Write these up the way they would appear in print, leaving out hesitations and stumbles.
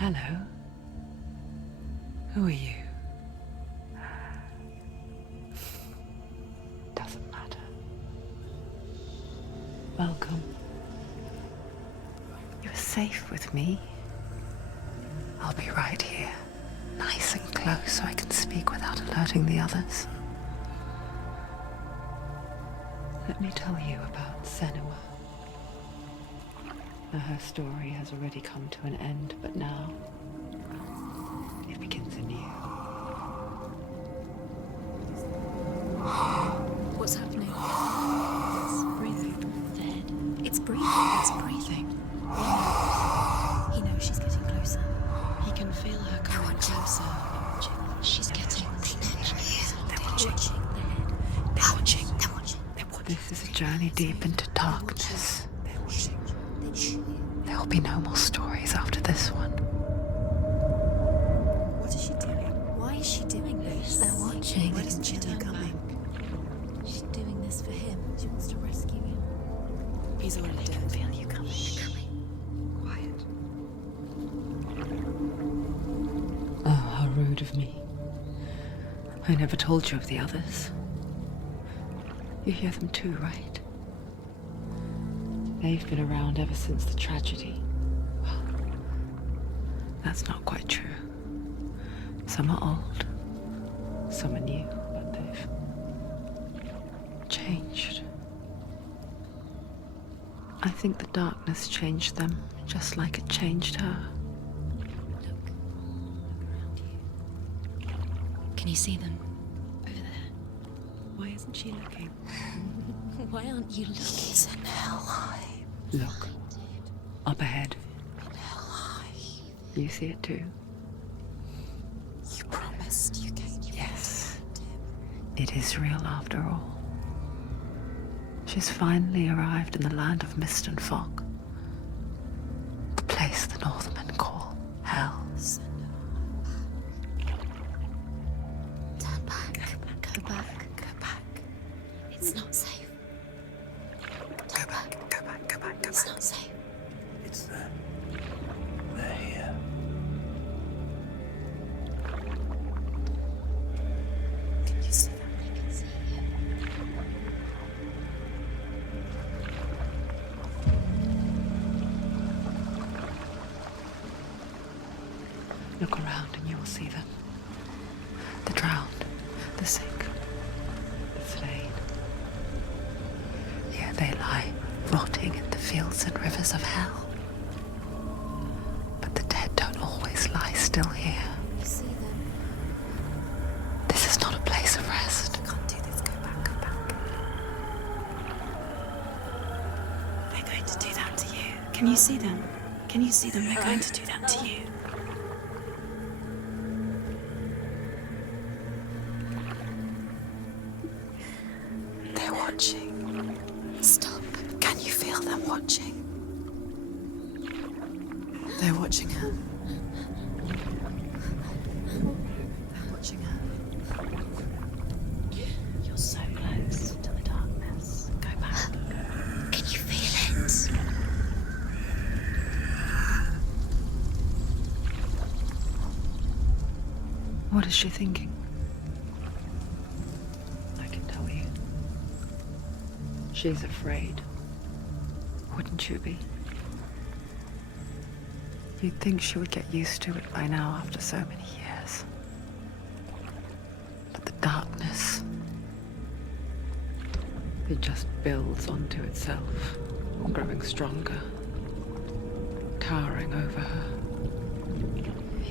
Hello. Who are you? Doesn't matter. Welcome. You're safe with me. I'll be right here, nice and close so I can speak without alerting the others. Let me tell you about Senua. Her story has already come to an end, but now it begins anew. What's happening? It's breathing. Dead. It's breathing. It's breathing. He knows she's getting closer. He can feel her coming closer. She's getting closer. They're watching. They're watching. They're watching. This is a journey deep into darkness. There will be no more stories after this one. What is she doing? Why is she doing this? They're watching. Why doesn't she turn coming? She's doing this for him. She wants to rescue him. He's already dead. I can feel you coming. Quiet. Oh, how rude of me. I never told you of the others. You hear them too, right? They've been around ever since the tragedy. Well, that's not quite true. Some are old, some are new, but they've changed. I think the darkness changed them, just like it changed her. Look around you. Can you see them? Over there. Why isn't she looking? Why aren't you looking? He's in Helheim. Look, up ahead. In Helheim. You see it too? You promised you gave you. Yes. It is real after all. She's finally arrived in the land of mist and fog. The place the Northmen call Hell. Turn back. Go back. Go back. It's not safe. Turn back. Go back, go back, go It's back. not safe. It's them. They're here. Can you see them? They can see you. Look around and you will see them. The drowned, the sick, the slain. Here they lie, rotting in the fields and rivers of hell. But the dead don't always lie still here. You see them? This is not a place of rest. I can't do this. Go back. Go back. They're going to do that to you. Can you see them? Can you see them? They're going to do that to you. They're watching. Stop. Can you feel them watching? They're watching her. They're watching her. You're so close to the darkness. Go back. Can you feel it? What is she thinking? I can tell you. She's afraid. Wouldn't you be? You'd think she would get used to it by now after so many years. But the darkness, it just builds onto itself, growing stronger, towering over her.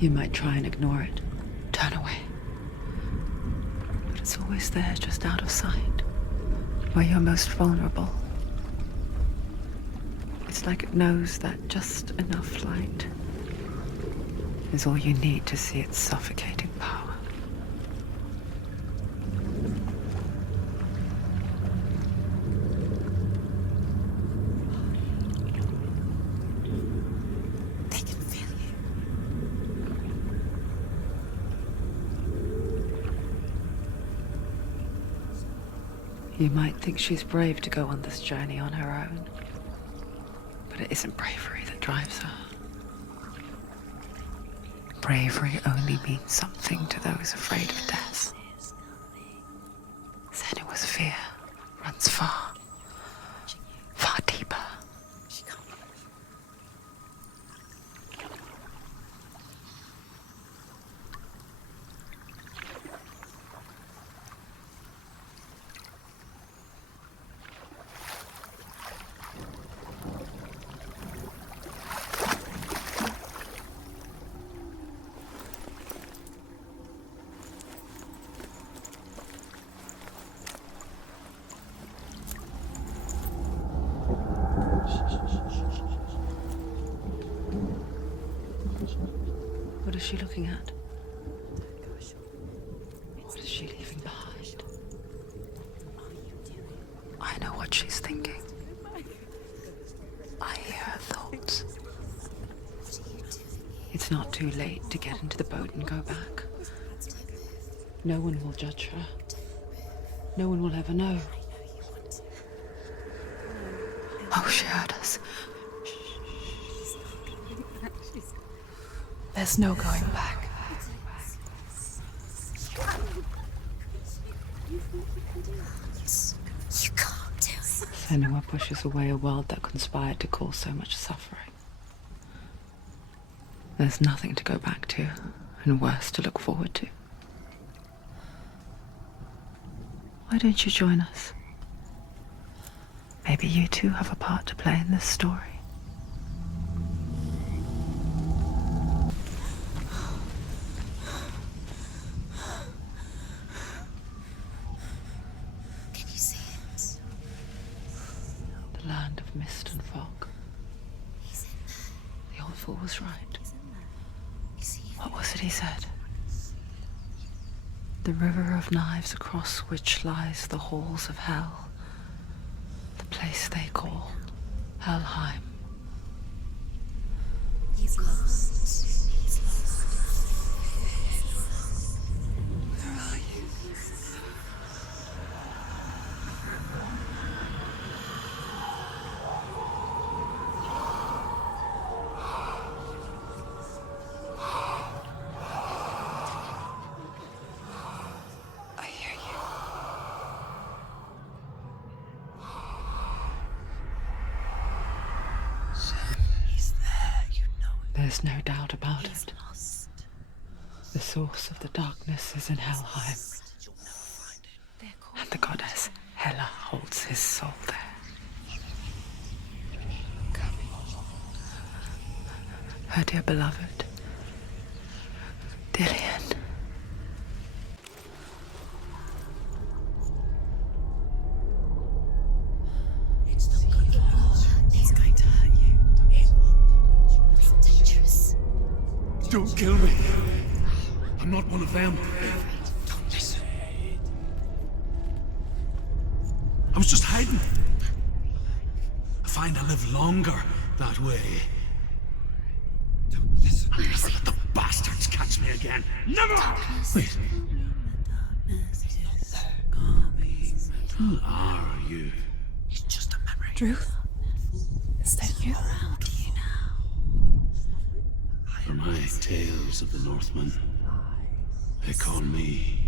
You might try and ignore it, turn away. But it's always there, just out of sight, where you're most vulnerable. It's like it knows that just enough light is all you need to see its suffocating power. They can feel you. You might think she's brave to go on this journey on her own, but it isn't bravery that drives her. Bravery only means something to those afraid of death. Senua's fear runs far, far deeper. What is she looking at? What is she leaving behind? I know what she's thinking. I hear her thoughts. It's not too late to get into the boat and go back. No one will judge her. No one will ever know. Oh, she heard us. There's no going back. You can't do it. Senua pushes away a world that conspired to cause so much suffering. There's nothing to go back to, and worse to look forward to. Why don't you join us? Maybe you too have a part to play in this story. Can you see it? The land of mist and fog. He's in there. The old fool was right. He's in there. You see it? What was it he said? The river of knives across which lies the halls of hell. The place they call Helheim. You can't. He's lost. Where are you? I hear you. He's there, you know it. There's no doubt about He's it. lost. The source of the darkness is in Helheim, You'll never find it. They're called and the goddess Hella holds his soul there. Her dear beloved, Dillion. It's not good for you. He's going to hurt you. It's dangerous. Don't kill me. I'm not one of them. Don't listen. I was just hiding. I find I live longer that way. Don't listen. I'll never let the bastards catch me again. Never! Wait, who are you? It's just a memory. Ruth? Is that you? Around you now. For my tales of the Northmen, they call me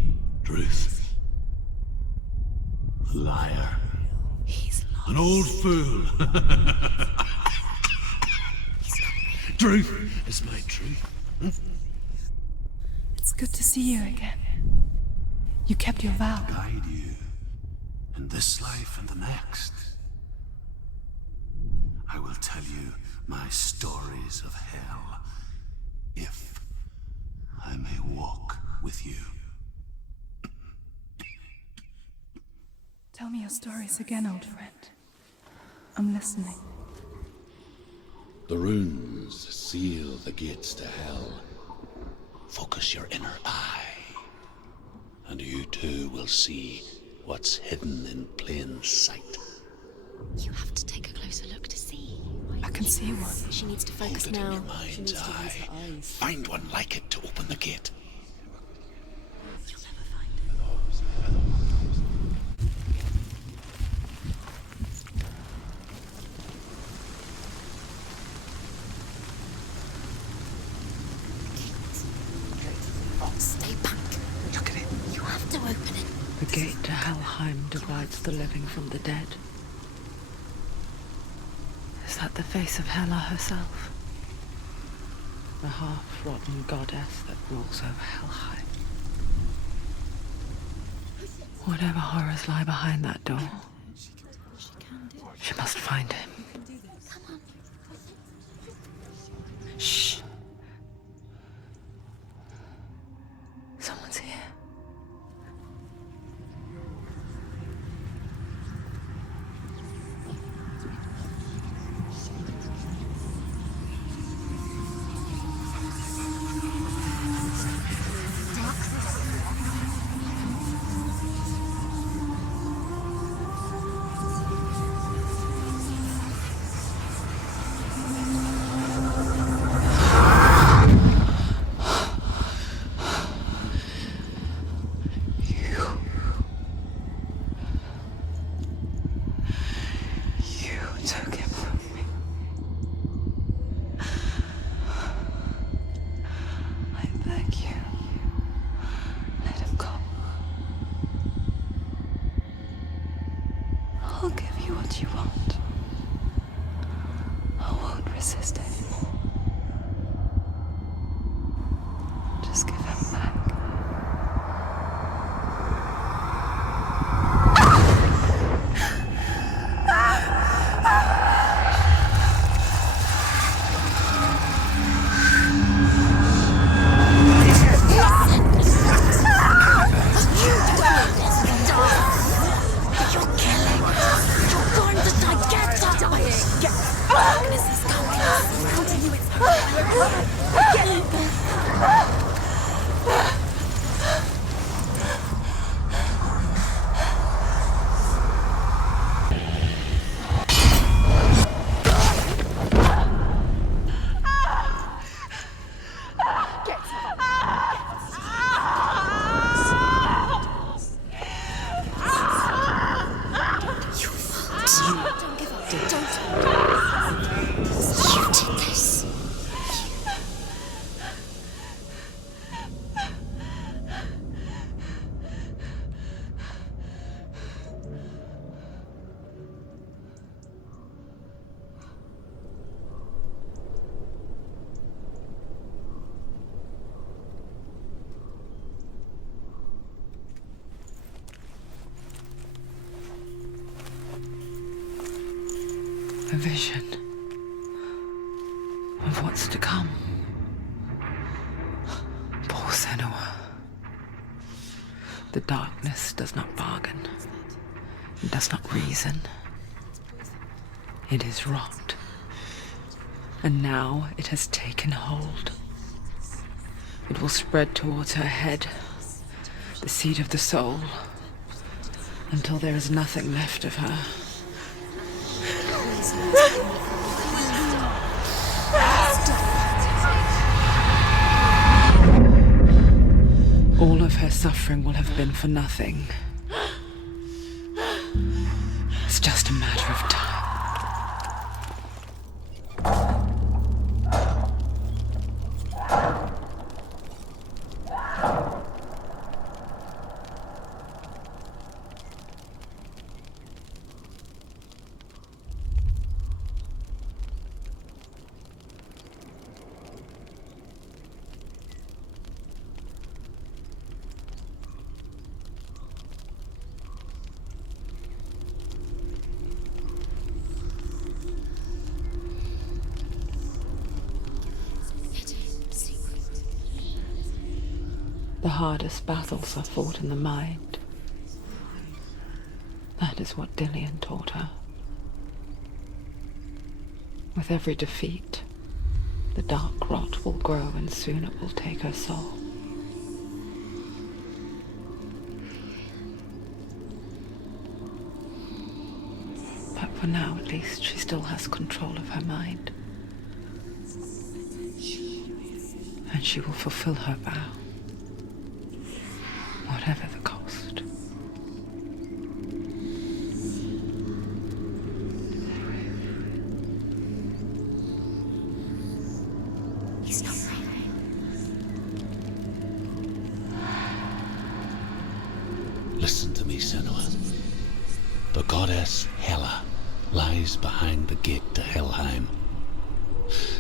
Druth. A liar. He's lost. An old fool. Druth is my truth. It's good to see you again. You kept your vow. Guide you in this life and the next. I will tell you my stories of hell, if I may walk with you. Tell me your stories again, old friend. I'm listening. The runes seal the gates to hell. Focus your inner eye, and you too will see what's hidden in plain sight. You have to take a closer look to see. I can see one. She needs to Hold focus it in now. your She mind's needs to use eye. her eyes. Find one like it to open the gate. You'll never find it. Helheim divides the living from the dead. Is that the face of Hella herself? The half-rotten goddess that rules over Helheim. Whatever horrors lie behind that door, she must find him. Shh. Someone's here. I'll give you what you want. I won't resist anymore. Just give him back. A vision of what's to come. Poor Senua. The darkness does not bargain. It does not reason. It is rot. And now it has taken hold. It will spread towards her head, the seat of the soul, until there is nothing left of her. All of her suffering will have been for nothing. It's just a matter of time. The hardest battles are fought in the mind. That is what Dillion taught her. With every defeat, the dark rot will grow and soon it will take her soul. But for now, at least, she still has control of her mind. And she will fulfill her vow. Whatever the cost. He's not right. Listen to me, Senua. The goddess Hella lies behind the gate to Helheim.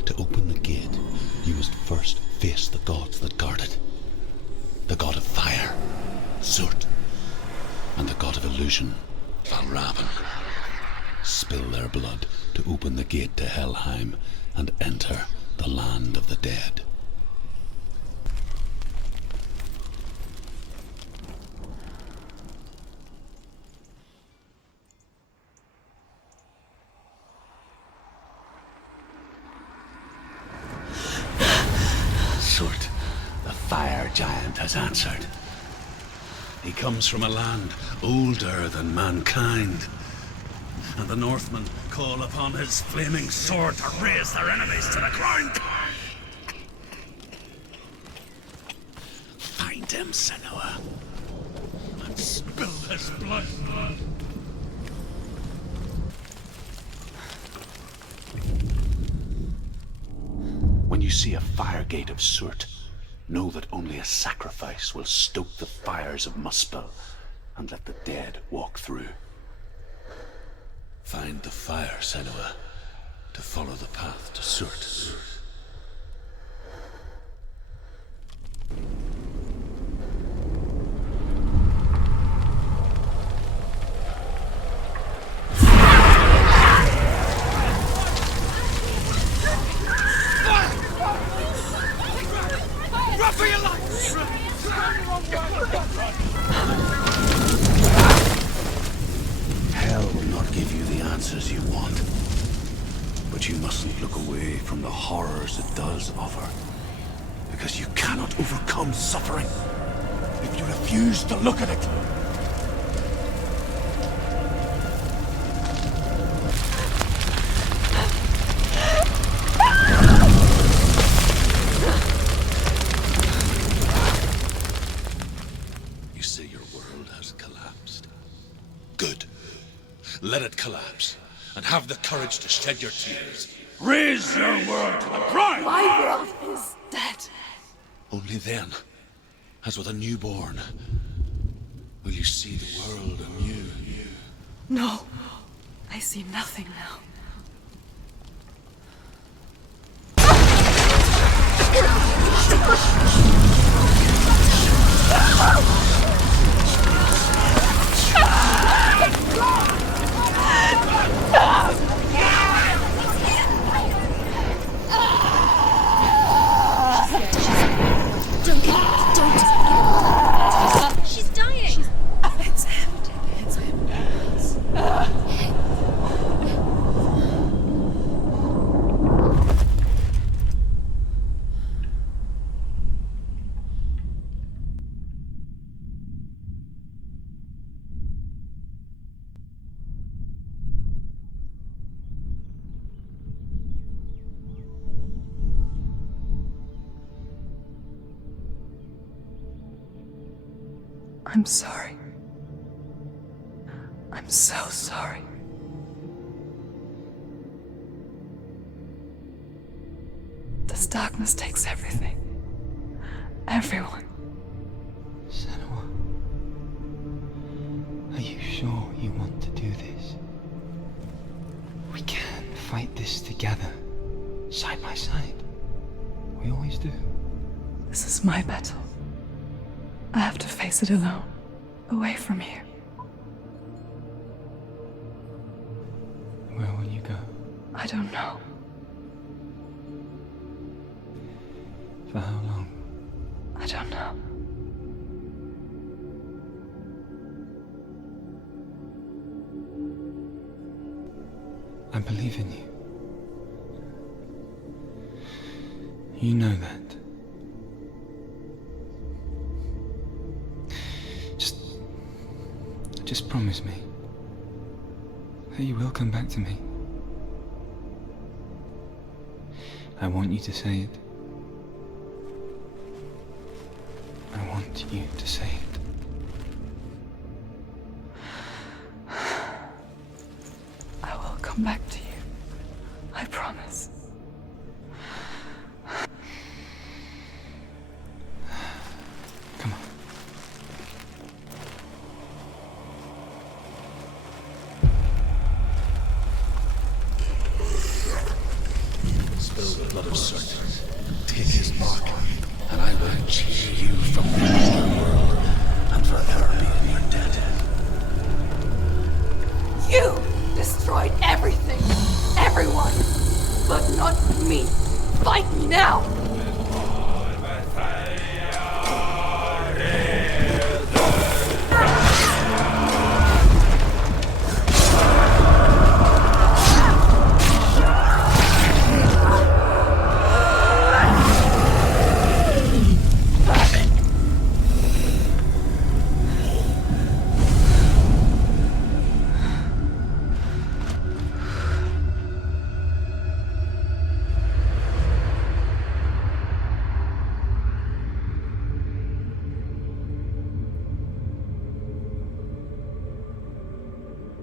To open the gate, you must first face the gods that guard it. The god of fire, Surt, and the god of illusion, Valravn. Spill their blood to open the gate to Helheim and enter the land of the dead. Surt, the fire giant, has answered. He comes from a land older than mankind, and the Northmen call upon his flaming sword to raze their enemies to the ground. Find him, Senua, and spill his blood. When you see a fire gate of Surt, know that only a sacrifice will stoke the fires of Muspel and let the dead walk through. Find the fire, Senua, to follow the path to Surt. Hell will not give you the answers you want. But you mustn't look away from the horrors it does offer. Because you cannot overcome suffering if you refuse to look at it. You say your world has collapsed. Good. Let it collapse, and have the courage to shed your tears. Raise your world to the ground! My world is dead. Only then, as with a newborn, will you see the world anew. No, I see nothing now. She's dying! It's him. It's him. I'm sorry. I'm so sorry. This darkness takes everything. Everyone. Senua, are you sure you want to do this? We can fight this together, side by side. We always do. This is my battle. I have to face it alone, away from here. Where will you go? I don't know. For how long? I don't know. I believe in you. You know that. Just promise me that you will come back to me. I want you to say it. I want you to say it. I will come back to you. I promise. Come on. now!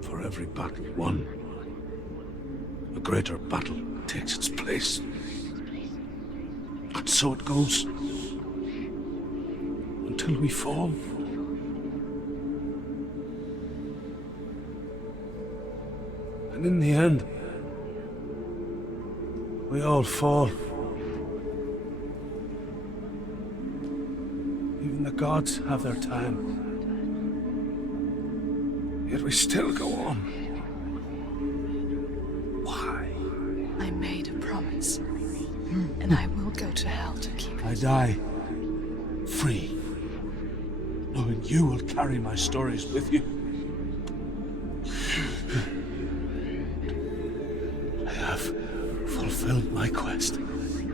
For every battle won, a greater battle takes its place. And so it goes. Until we fall. And in the end, we all fall. Even the gods have their time. Yet we still go on. Why? I made a promise. And I will go to hell to keep it. I die free, knowing you will carry my stories with you. I have fulfilled my quest.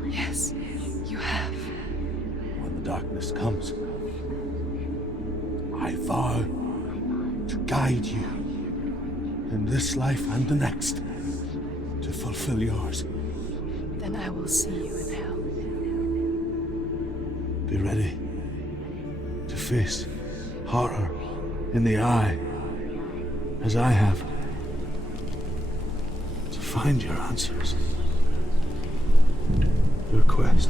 Yes, you have. When the darkness comes, I vow to guide you in this life and the next to fulfill yours. Then I will see you in hell. Be ready to face horror in the eye, as I have. To find your answers. Your quest.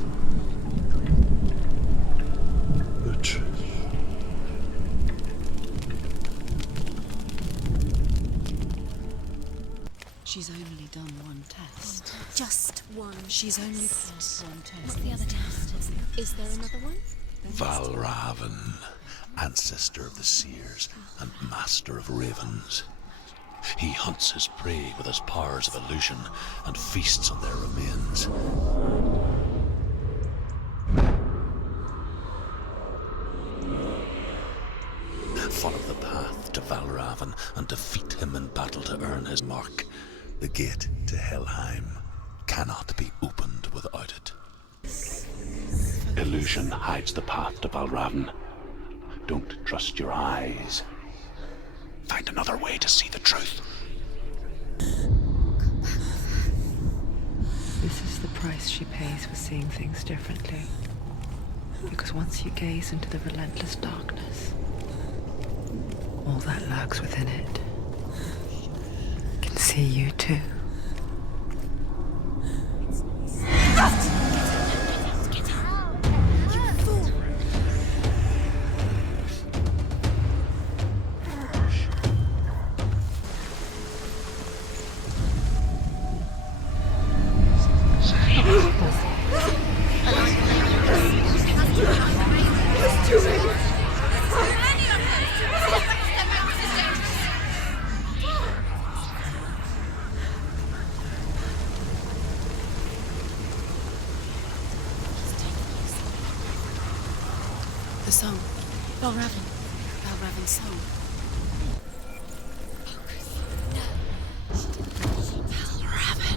Your truth. She's only done one test. Just one. She's only passed one test. What's the other test? Is there another one? Valravan, ancestor of the seers and master of ravens. He hunts his prey with his powers of illusion and feasts on their remains. Follow the path to Valravan and defeat him in battle to earn his mark. The gate to Helheim cannot be opened without it. Illusion hides the path to Valravan. Don't trust your eyes. Find another way to see the truth. This is the price she pays for seeing things differently. Because once you gaze into the relentless darkness, all that lurks within it can see you too. The song. Valravan's song. Valravan.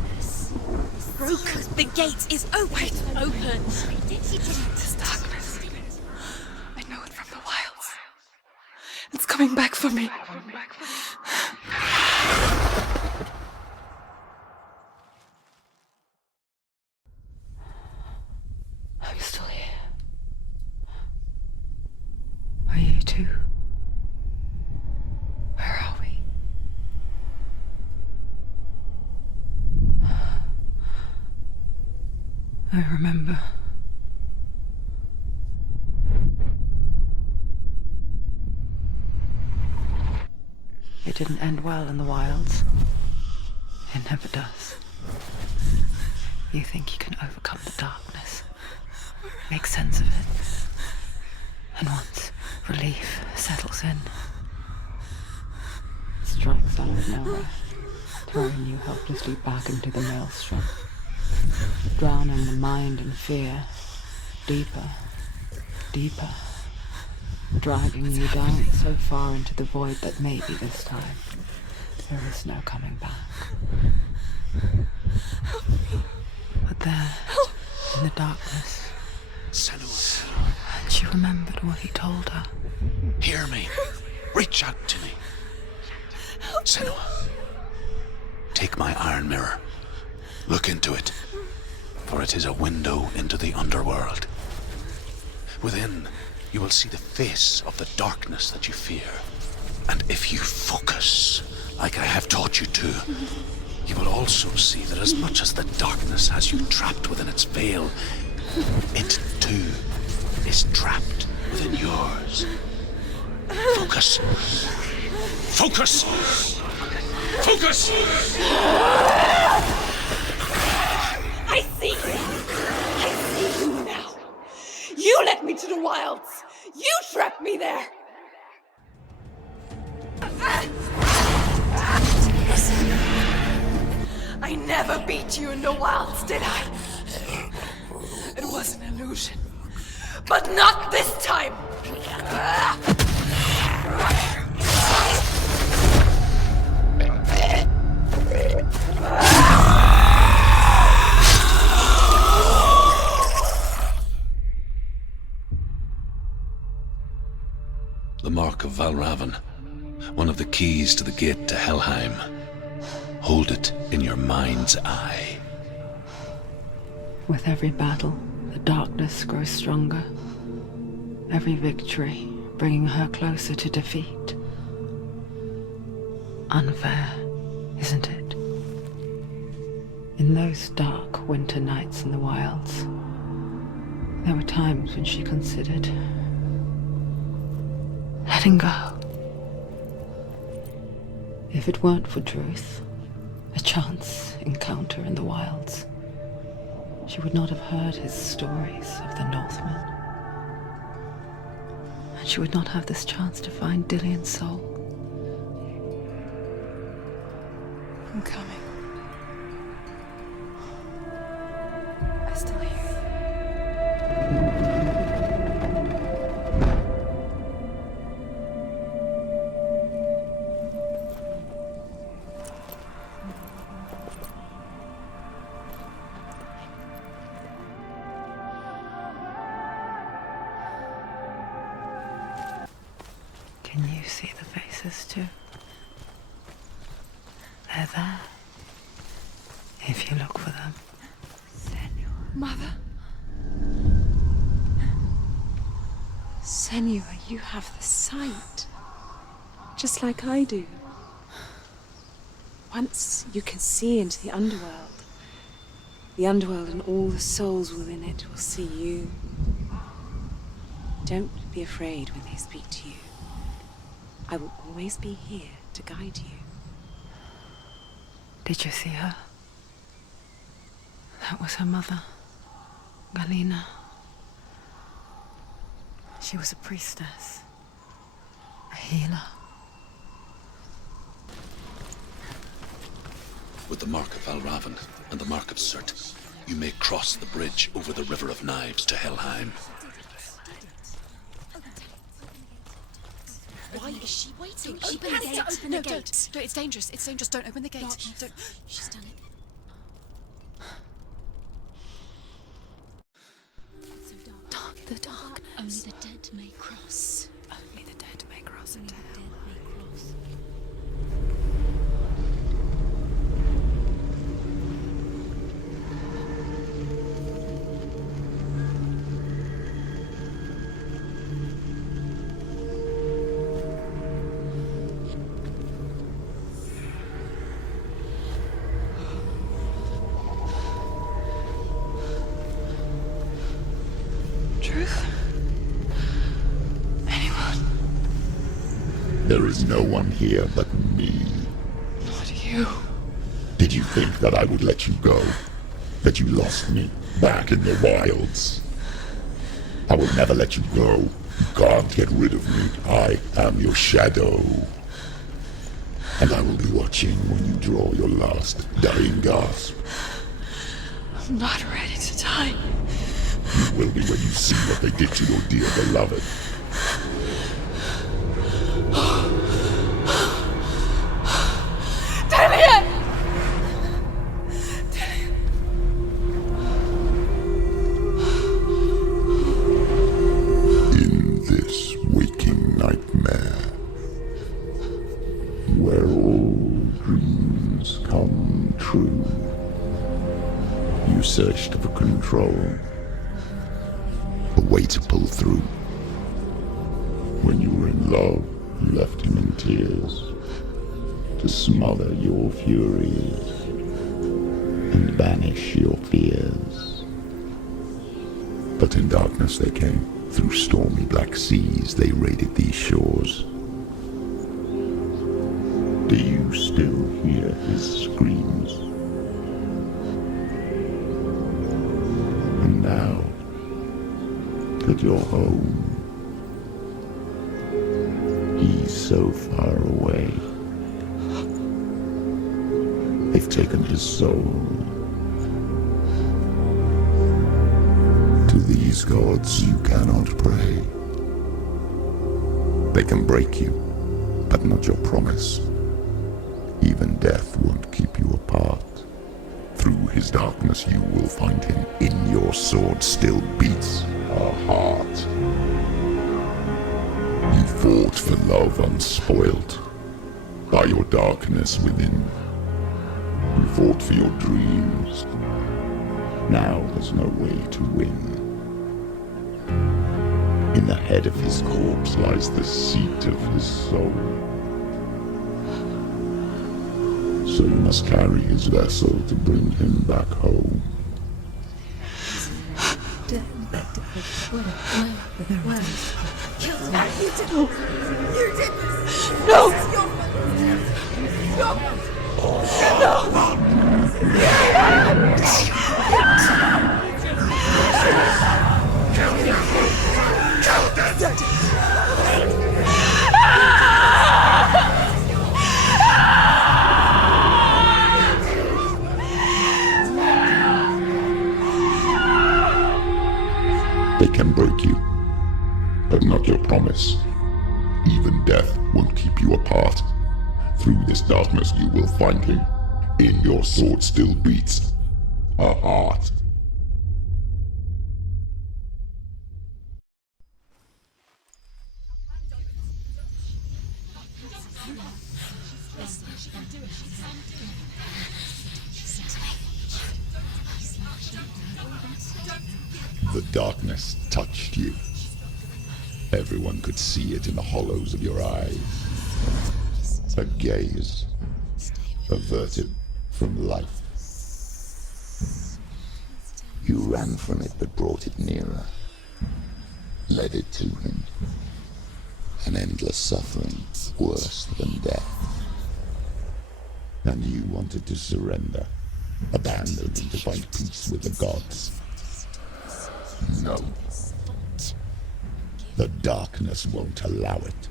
Broken. The gate is open. Open. This darkness. I know it from the wilds. It's coming back for me. I'm still here. Are you too? Where are we? I remember. It didn't end well in the wilds. It never does. You think you can overcome the darkness, make sense of it, and once relief settles in, strikes out of nowhere, throwing you helplessly back into the maelstrom. drowning the mind in fear, deeper, deeper, dragging you down so far into the void that maybe this time there is no coming back. But there, in the darkness, Senua, and she remembered what he told her. hear me. Reach out to me. Senua, take my iron mirror. Look into it, for it is a window into the underworld. Within, you will see the face of the darkness that you fear. And if you focus, like I have taught you to, you will also see that as much as the darkness has you trapped within its veil, it too is trapped within yours. Focus. Focus! Focus! I see you! I see you now! You led me to the wilds! You trapped me there! I never beat you in the wilds, did I? It was an illusion. But not this time! The Mark of Valravan, one of the keys to the gate to Helheim. Hold it in your mind's eye. With every battle, the darkness grows stronger. Every victory bringing her closer to defeat. Unfair, isn't it? In those dark winter nights in the wilds, there were times when she considered letting go. If it weren't for Druth, a chance encounter in the wilds, she would not have heard his stories of the Northmen. And she would not have this chance to find Dillion's soul. I'm coming. I still hear you. Can you see the faces too? They're there. If you look for them. Mother. Senua, you have the sight. Just like I do. Once you can see into the underworld and all the souls within it will see you. Don't be afraid when they speak to you. I will always be here to guide you. Did you see her? That was her mother, Galina. She was a priestess, a healer. With the Mark of Valravan and the Mark of Surt, you may cross the bridge over the River of Knives to Helheim. Why is she waiting? She Open has the to gate. open No, the gate. don't. It's dangerous. It's dangerous. Don't open the gate. Don't. She's done it. It's so dark. The dark. Only the dead may cross. Only the dead may cross Only into the hell. dead may cross. Truth? Anyone? There is no one here but me. Not you. Did you think that I would let you go? That you lost me back in the wilds? I will never let you go. You can't get rid of me. I am your shadow. And I will be watching when you draw your last dying gasp. I'm not ready to die. You will be when you see what they did to your dear beloved. Dillion! In this waking nightmare, where all dreams come true, you searched for control, a way to pull through. When you were in love, you left him in tears, to smother your furies and banish your fears. But in darkness they came, through stormy black seas they raided these shores. Do you still hear his screams? And now that you're home, he's so far away. They've taken his soul. To these gods you cannot pray. They can break you, but not your promise. Even death won't keep you apart. Through his darkness you will find him. In your sword still beats a heart. You fought for love unspoilt by your darkness within. You fought for your dreams. Now there's no way to win. In the head of his corpse lies the seat of his soul. So you must carry his vessel to bring him back home. You did this! No! They can break you, but not your promise. Even death won't keep you apart. Through this darkness you will find him. In your sword still beats a heart. The darkness touched you. Everyone could see it in the hollows of your eyes. A gaze averted from life. You ran from it but brought it nearer. Led it to him. An endless suffering worse than death. And you wanted to surrender. Abandon and to find peace with the gods. No. The darkness won't allow it.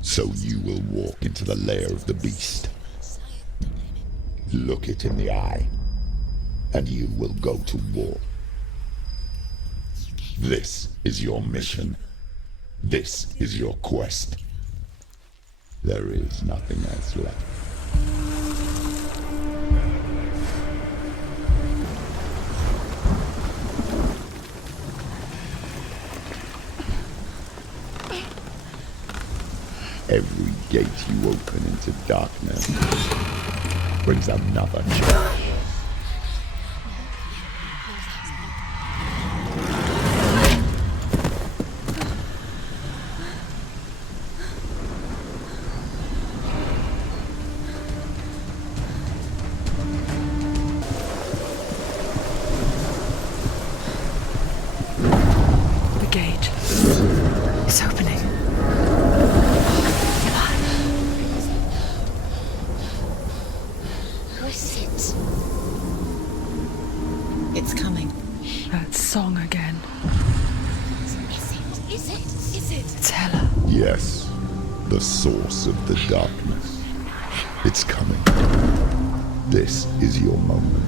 So you will walk into the lair of the beast. Look it in the eye, and you will go to war. This is your mission. This is your quest. There is nothing else left. Every gate you open into darkness brings another challenge. The gate is opening. It's coming. That song again. Is it? It's Hella. Yes, the source of the darkness. It's coming. This is your moment.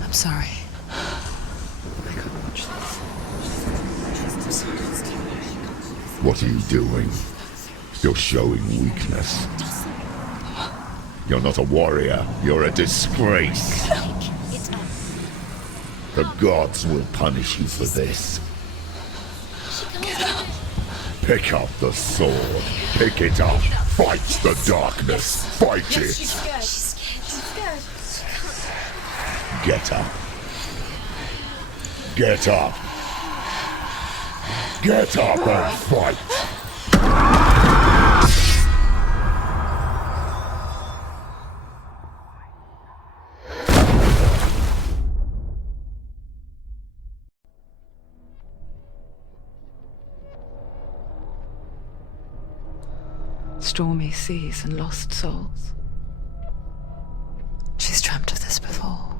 I'm sorry. I can't watch this. What are you doing? You're showing weakness. You're not a warrior. You're a disgrace. The gods will punish you for this. Pick up the sword. Pick it up. Fight the darkness. Fight it. She's scared. Get up. Get up. Get up and fight. Stormy seas and lost souls. She's dreamt of this before.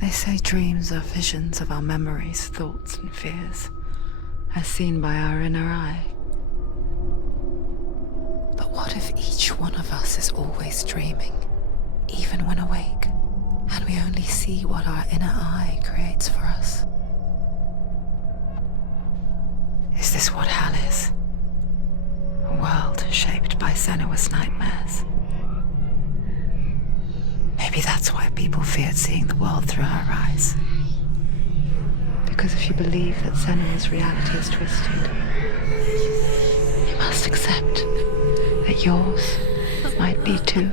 They say dreams are visions of our memories, thoughts, and fears, as seen by our inner eye. But what if each one of us is always dreaming, even when awake, and we only see what our inner eye creates for us? Is this what hell is? A world shaped by Senua's nightmares. Maybe that's why people feared seeing the world through her eyes. Because if you believe that Senua's reality is twisted, you must accept that yours might be too.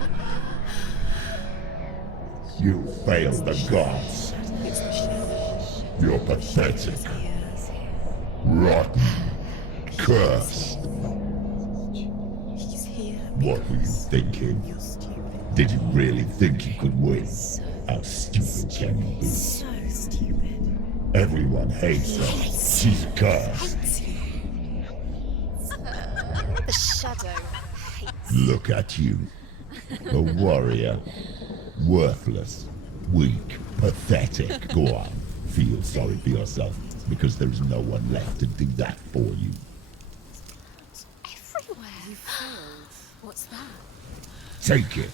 You failed the gods. You're pathetic. Rotten. Cursed. What were you thinking? Did you really think you could win? How stupid can you be? So stupid. Everyone hates her. She's cursed. The shadow hates. Look at you. A warrior. Worthless. Weak. Pathetic. Go on. Feel sorry for yourself, because there is no one left to do that for you. Everywhere. You failed. What's that? Take it.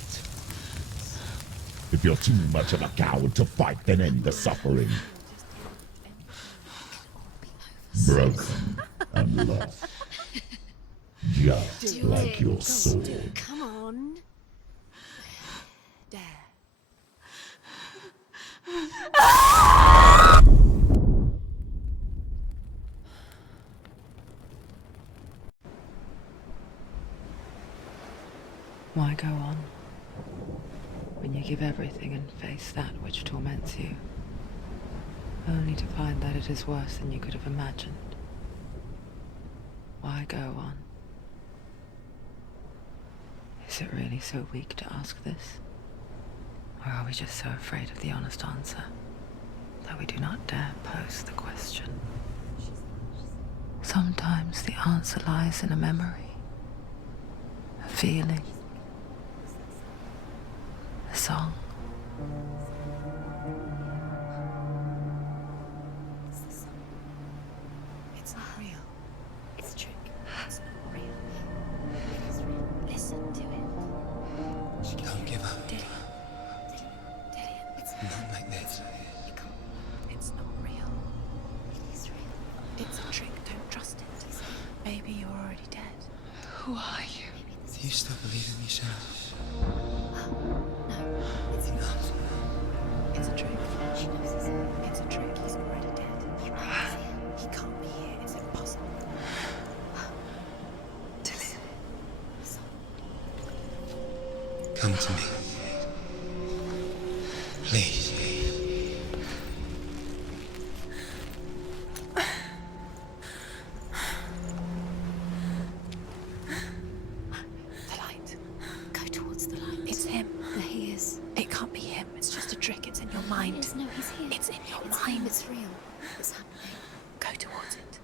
If you're too much of a coward to fight, then end the suffering. Broken and lost. Just like your sword. Come on. Dare. Why go on when you give everything and face that which torments you, only to find that it is worse than you could have imagined? Why go on? Is it really so weak to ask this? Or are we just so afraid of the honest answer that we do not dare pose the question? Sometimes the answer lies in a memory, a feeling, a song. It's not real. It's a trick. It's not real. It is real. Listen to it. Don't give up. Dillion, it's Not like this. it can't. It's not real. It is real. It's a trick. Don't trust it. Maybe you're already dead. Who are you? Maybe this Do you still believe in me, Shadow? No, it's not. It's a trick. She knows this. It's a trick. He's already dead. He might be here. He can't be here. It's impossible. Dillion. Come to me. Please. The light. Go towards the light. It's him. There he is. It can't be him. It's just a trick. It's in your mind. No, he's here. It's in your mind. It's real. It's happening. Go towards it.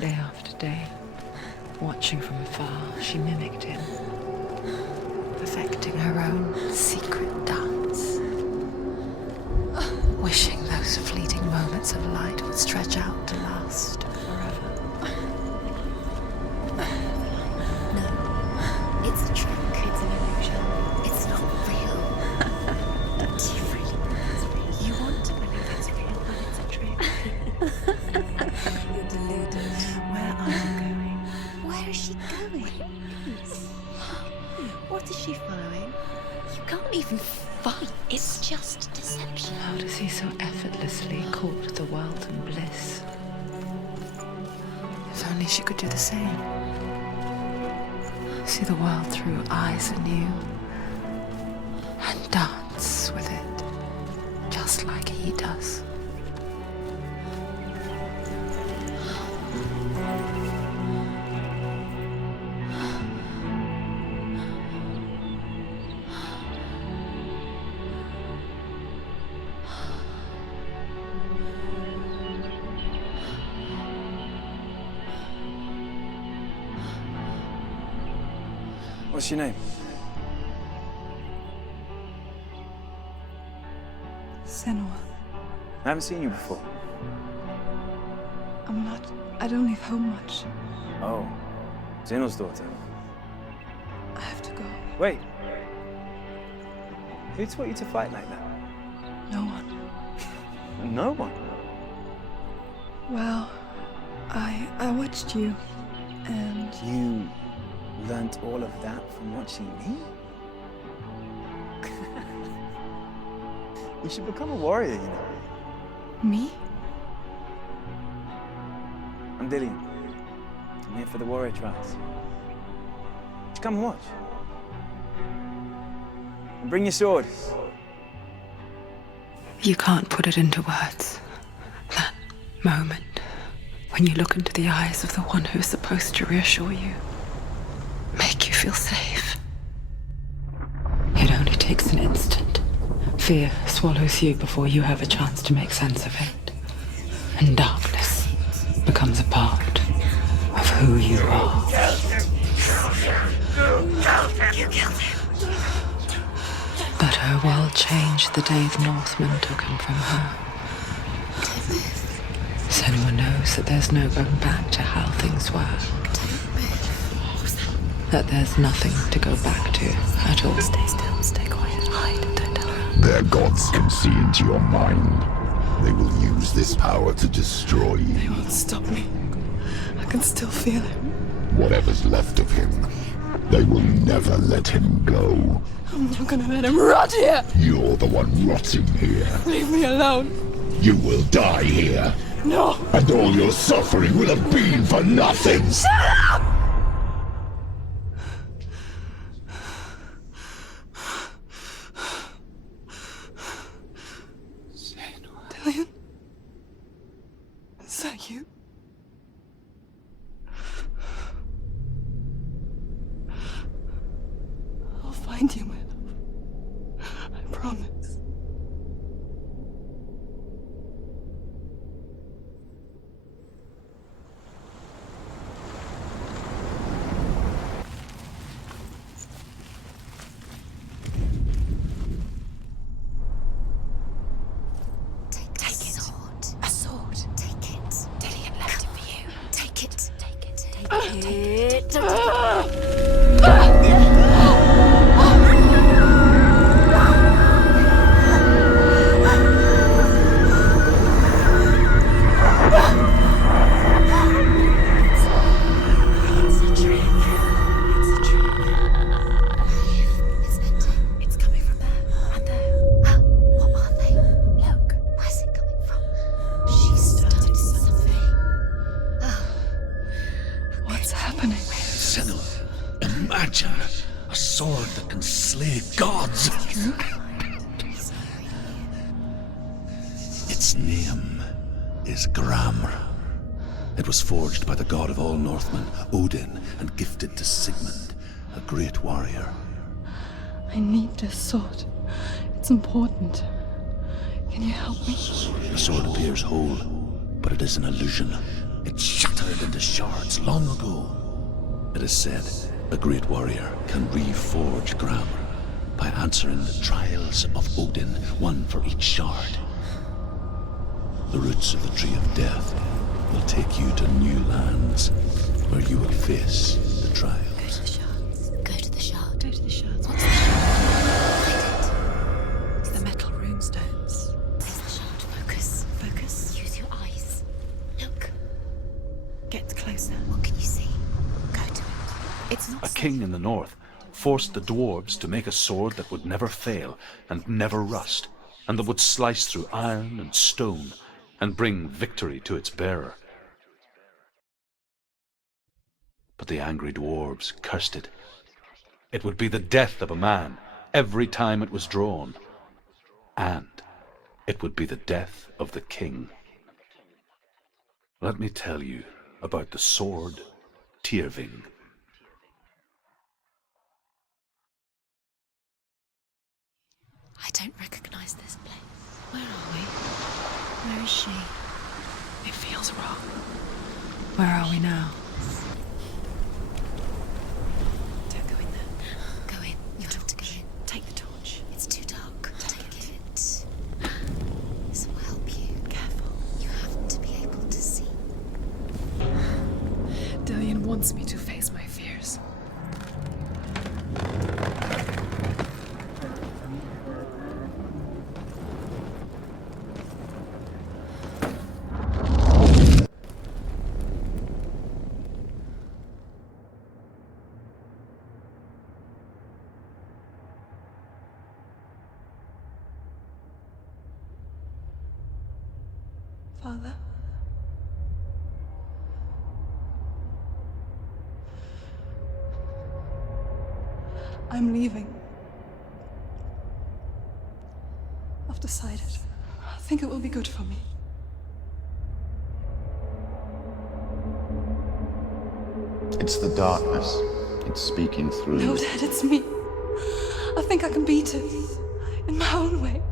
Day after day, watching from afar, she mimicked him, perfecting her own secret dance, wishing those those fleeting moments of light would stretch out to last forever. No. It's a trick. It's an illusion. It's not real. Do you really believe it's real? You want to believe it's real, but it's a trick. You're deluded. Where are you going? Where is she going? What is she following? You can't even fight. It's just deception. How does he so effortlessly court the world and bliss? If only she could do the same. See the world through eyes anew and dance with it, just like he does. What's your name? Senua. I haven't seen you before. I don't leave home much. Oh, Zenua's daughter. I have to go. Wait. Who taught you to fight like that? No one. No one? Well, I watched you, and You learnt all of that from watching me? You should become a warrior, you know. me? I'm Dillion. I'm here for the warrior trials. Just come and watch. And bring your sword. You can't put it into words. That moment when you look into the eyes of the one who is supposed to reassure you, make you feel safe. It only takes an instant. Fear swallows you before you have a chance to make sense of it. And darkness becomes a part of who you are. You killed him. But her world changed the day the Northmen took him from her. Senua knows that there's no going back to how things were. That there's nothing to go back to at all. Stay still, stay quiet, hide, don't tell her. Their gods can see into your mind. They will use this power to destroy They you. won't stop me. I can still feel him. Whatever's left of him, they will never let him go. I'm not gonna let him rot here. You're the one rotting here. Leave me alone. You will die here. No. And all your suffering will have been for nothing. Shut up! Dillion? Is that you? I'll find you, my love. I promise. A sword. Take it. Dillion left it for you. Take it. Take it. Take it. It's a trick. It's a trick. Isn't it? It's coming from there. And there. Oh, what are they? Look. Where's it coming from? She started something. Oh. What's happening? Senua, imagine a sword that can slay gods. Its name is Gramr. It was forged by the god of all Northmen, Odin, and gifted to Sigmund, a great warrior. I need this sword. It's important. Can you help me? The sword appears whole, but it is an illusion. It shattered into shards long ago. It is said a great warrior can reforge Gramr by answering the trials of Odin, one for each shard. The roots of the tree of death will take you to new lands where you will face the trials. Go to the shards. Go to the shard. Go to the shards. What's the shard? It's the metal runestones. There's the shard. Focus. Focus. Use your eyes. Look. Get closer. What can you see? Go to it. It's not A king in the north forced the dwarves to make a sword that would never fail and never rust, and that would slice through iron and stone and bring victory to its bearer. But the angry dwarves cursed it. It would be the death of a man every time it was drawn, and it would be the death of the king. Let me tell you about the sword Tyrving. I don't recognize this place. Where are we? Where is she? It feels wrong. Where are we now? Don't go in there. Go in. You have to go in. Take the torch. It's too dark. Take it. This will help you. Careful. You have to be able to see. Dillion wants me to face my fears. Father? I'm leaving. I've decided. I think it will be good for me. It's the darkness. It's speaking through No, you. Dad, it's me. I think I can beat it. In my own way.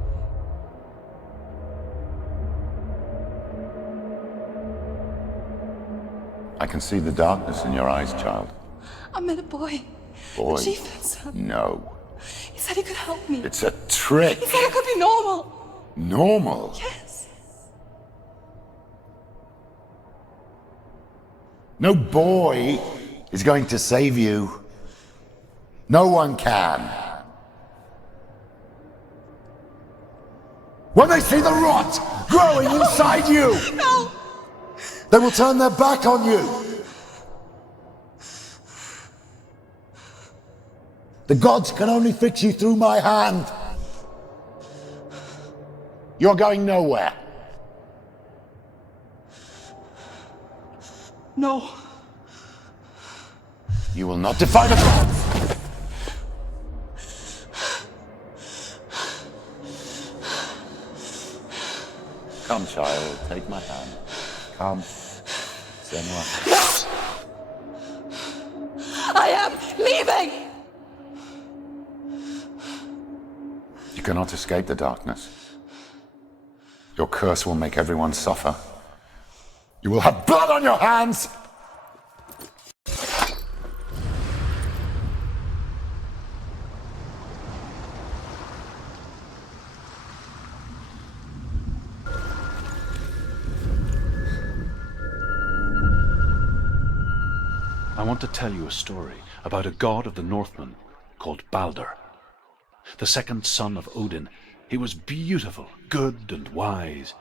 I can see the darkness in your eyes, child. I met a boy. Boy. The chieftain's son. No. He said he could help me. It's a trick. He said I could be normal. Normal. Yes. No boy is going to save you. No one can. When they see the rot growing inside you, No! they will turn their back on you. The gods can only fix you through my hand. You're going nowhere. No. You will not defy the gods. Come, child, take my hand. Come. Senua. I am leaving! You cannot escape the darkness. Your curse will make everyone suffer. You will have blood on your hands! I want to tell you a story about a god of the Northmen called Balder. The second son of Odin, he was beautiful, good, and wise.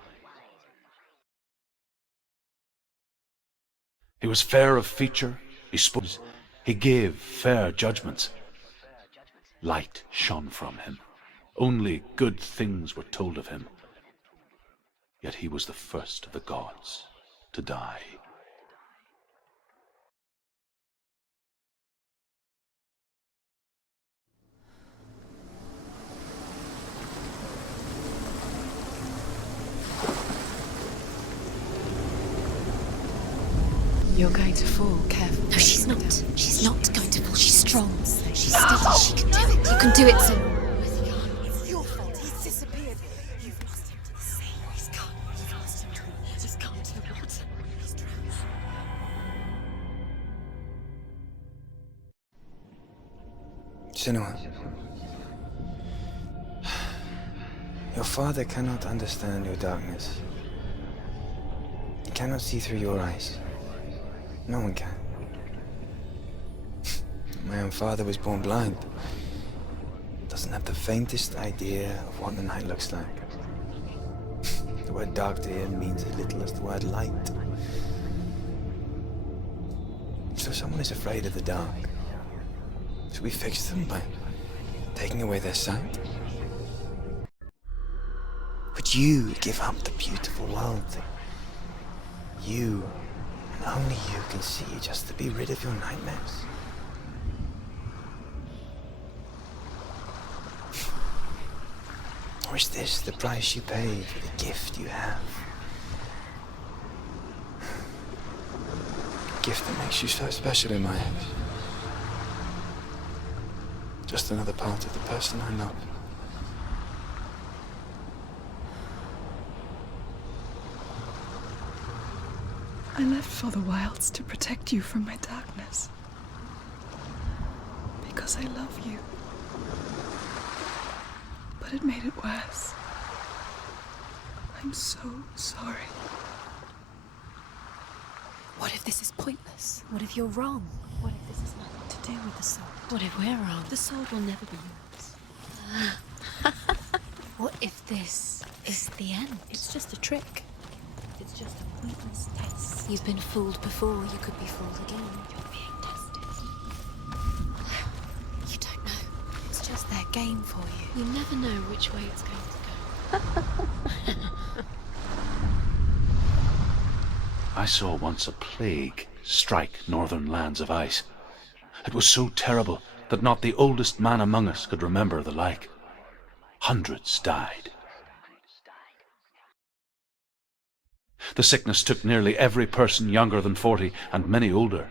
He was fair of feature, he gave fair judgments. Light shone from him. Only good things were told of him. Yet he was the first of the gods to die. You're going to fall, careful. No, she's not. She's not going to fall. She's strong. She's steady. She can do it. You can do it, Senua. It's your fault. He's disappeared. You've lost him to the sea. He's gone. You've lost him to the... He's gone to the water. He's drowned. Senua. Your father cannot understand your darkness. cannot see through your eyes. No one can. My own father was born blind. Doesn't have the faintest idea of what the night looks like. The word dark to him means as little as the word light. So someone is afraid of the dark. Should we fix them by taking away their sight? Would you give up the beautiful world that you, and only you, can see just to be rid of your nightmares? Or is this the price you pay for the gift you have? A gift that makes you so special in my eyes. Just another part of the person I love. I left for the wilds to protect you from my darkness. Because I love you. But it made it worse. I'm so sorry. What if this is pointless? What if you're wrong? What if this has nothing to do with the sword? What if we're wrong? The sword will never be yours. What if this is the end? It's just a trick. It's just a pointless test. You've been fooled before, you could be fooled again. You're being tested. You don't know. It's just their game for you. You never know which way it's going to go. I saw once a plague strike northern lands of ice. It was so terrible that not the oldest man among us could remember the like. Hundreds died. The sickness took nearly every person younger than 40 and many older,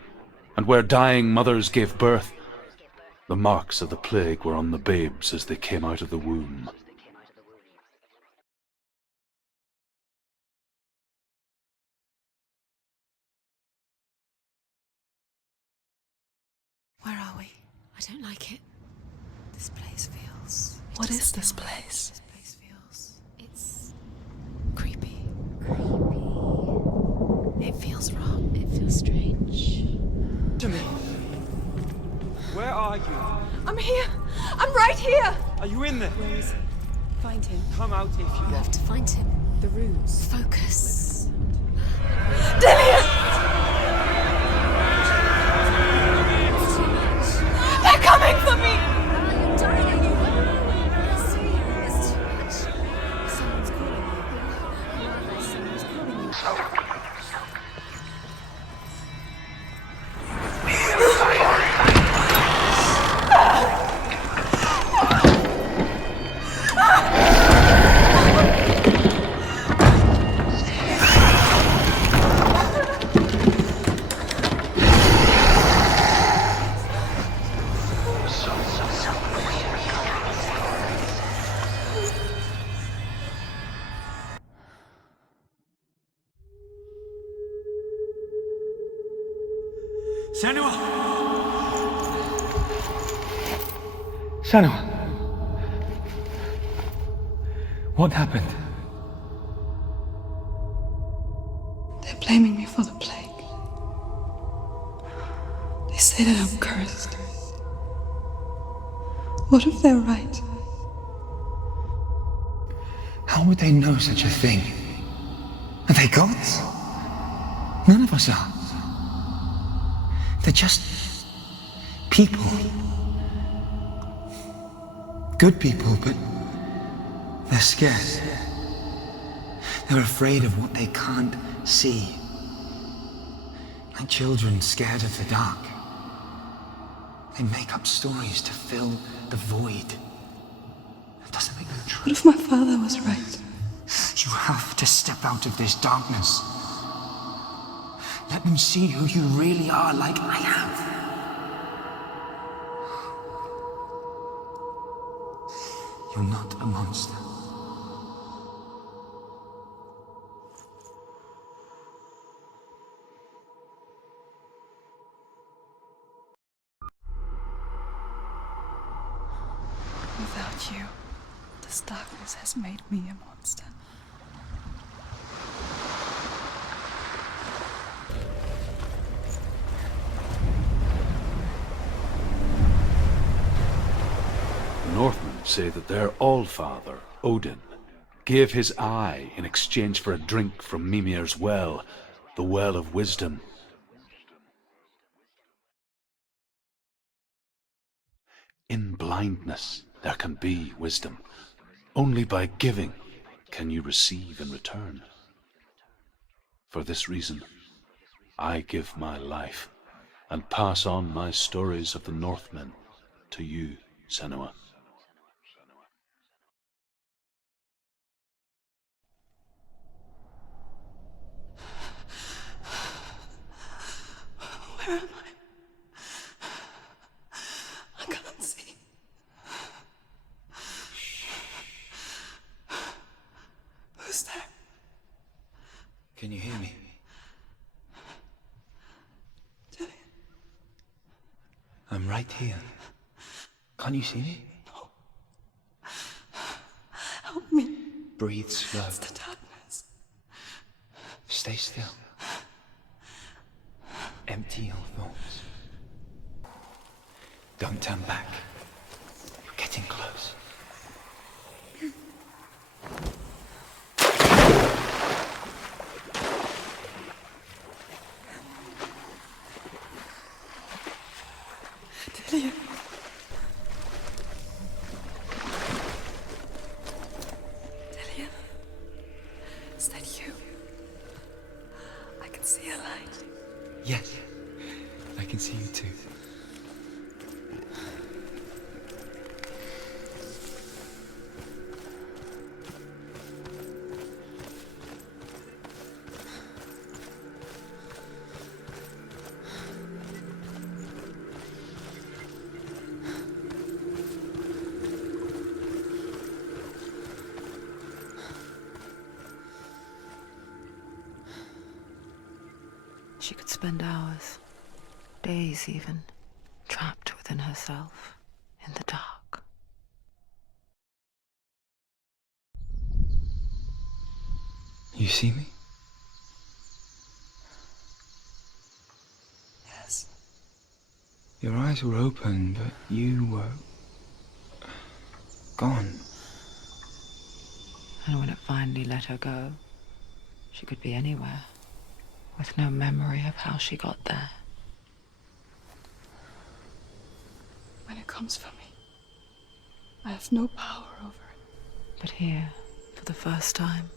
and where dying mothers gave birth, the marks of the plague were on the babes as they came out of the womb. Where are we? I don't like it. This place feels... What is this place? This place feels... It's... creepy. It feels wrong. It feels strange. To me. Where are you? I'm here! I'm right here! Are you in there? Where is he? Find him. Come out if you You want. have to find him. The runes. Focus. Dillion! They're coming for me! I'm dying. It's too much. Someone's calling you. Someone's calling you. Senua! Senua! What happened? They're blaming me for the plague. They say that I'm cursed. What if they're right? How would they know such a thing? Are they gods? None of us are. They're just people. Good people, but they're scared. They're afraid of what they can't see. Like children scared of the dark. They make up stories to fill the void. That doesn't make them true. What if my father was right? You have to step out of this darkness. Let them see who you really are, like I have. You're not a monster. Without you, this darkness has made me a monster. say that their Allfather, Odin, gave his eye in exchange for a drink from Mimir's well, the well of wisdom. In blindness there can be wisdom. Only by giving can you receive in return. For this reason, I give my life and pass on my stories of the Northmen to you, Senua. Where am I? I can't see. Who's there? Can you hear me? Dillion. I'm right here. Can't you see me? No. Help me. Breathe slow. It's the darkness. Stay still. Empty your thoughts. Don't turn back. You're getting close. Dillion. Dillion. Is that you? I can see a light. Yes, I can see you too. She could spend hours, days even, trapped within herself, in the dark. You see me? Yes. Your eyes were open, but you were gone. And when it finally let her go, she could be anywhere, with no memory of how she got there. When it comes for me, I have no power over it. But here, for the first time,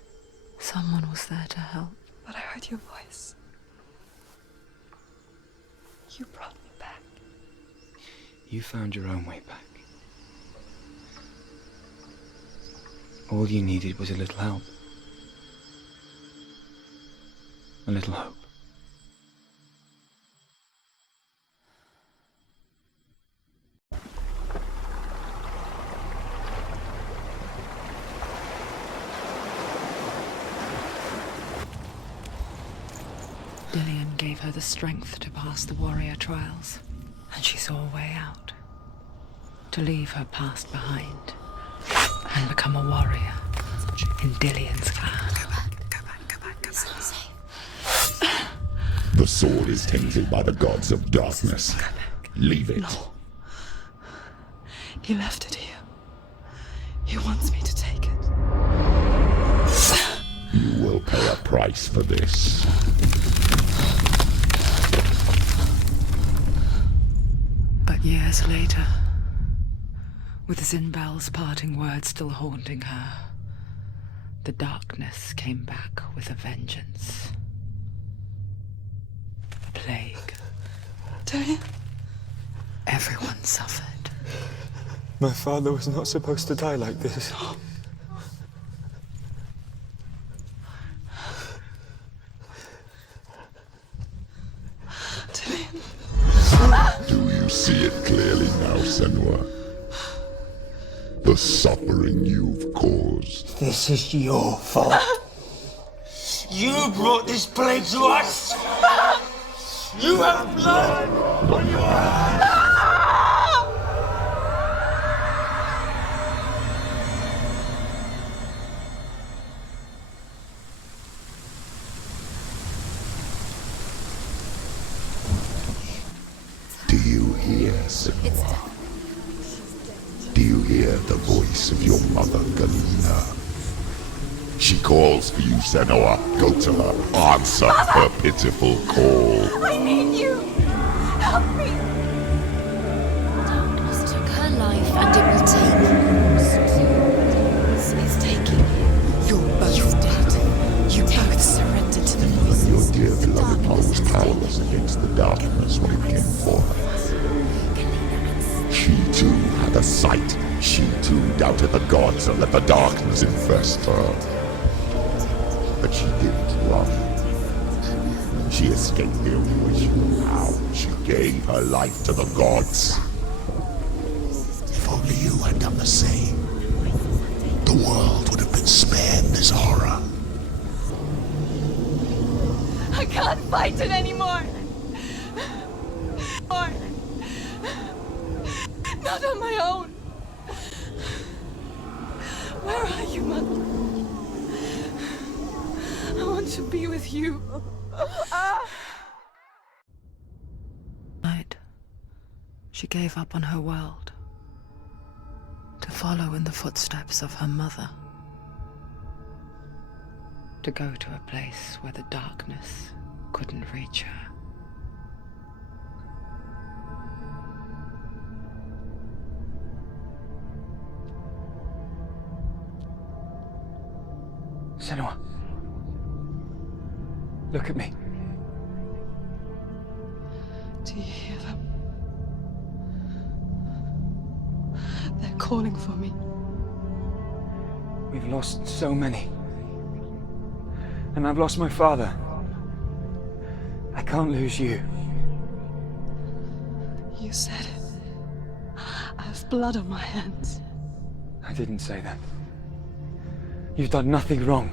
someone was there to help. But I heard your voice. You brought me back. You found your own way back. All you needed was a little help. A little hope. Dillion gave her the strength to pass the warrior trials, and she saw a way out. To leave her past behind and become a warrior in Dillion's clan. Go back. It's not safe. The sword is tainted by the gods of darkness. Leave it. No. He left it here. He wants me to take it. You will pay a price for this. But years later, with Zinbel's parting words still haunting her, the darkness came back with a vengeance. The plague. Dillion. Everyone suffered. My father was not supposed to die like this. No. Dillion. Do you see it clearly now, Senua? The suffering you've caused. This is your fault. You brought this plague to us. You have blood on your hands. Do you hear, Senua? It's done. Do you hear the voice of your mother, Galena? She calls for you, Senua. Go to her. Answer her pitiful call. I need you! Help me! Darkness took her life, and it will take yours. It's taking you. You're both dead. You both surrendered to the voices. Your dear beloved was powerless against the darkness when it came for her. She too had a sight. She too doubted the gods and let the darkness infest her. But she didn't run. She escaped the only way she knew how. She gave her life to the gods. If only you had done the same, the world would have been spared this horror. I can't fight it anymore! Not on my own! Where are you, Mother? I want to be with you. Night, she gave up on her world to follow in the footsteps of her mother, to go to a place where the darkness couldn't reach her. Senua. Look at me. Do you hear them? They're calling for me. We've lost so many. And I've lost my father. I can't lose you. You said it. I have blood on my hands. I didn't say that. You've done nothing wrong.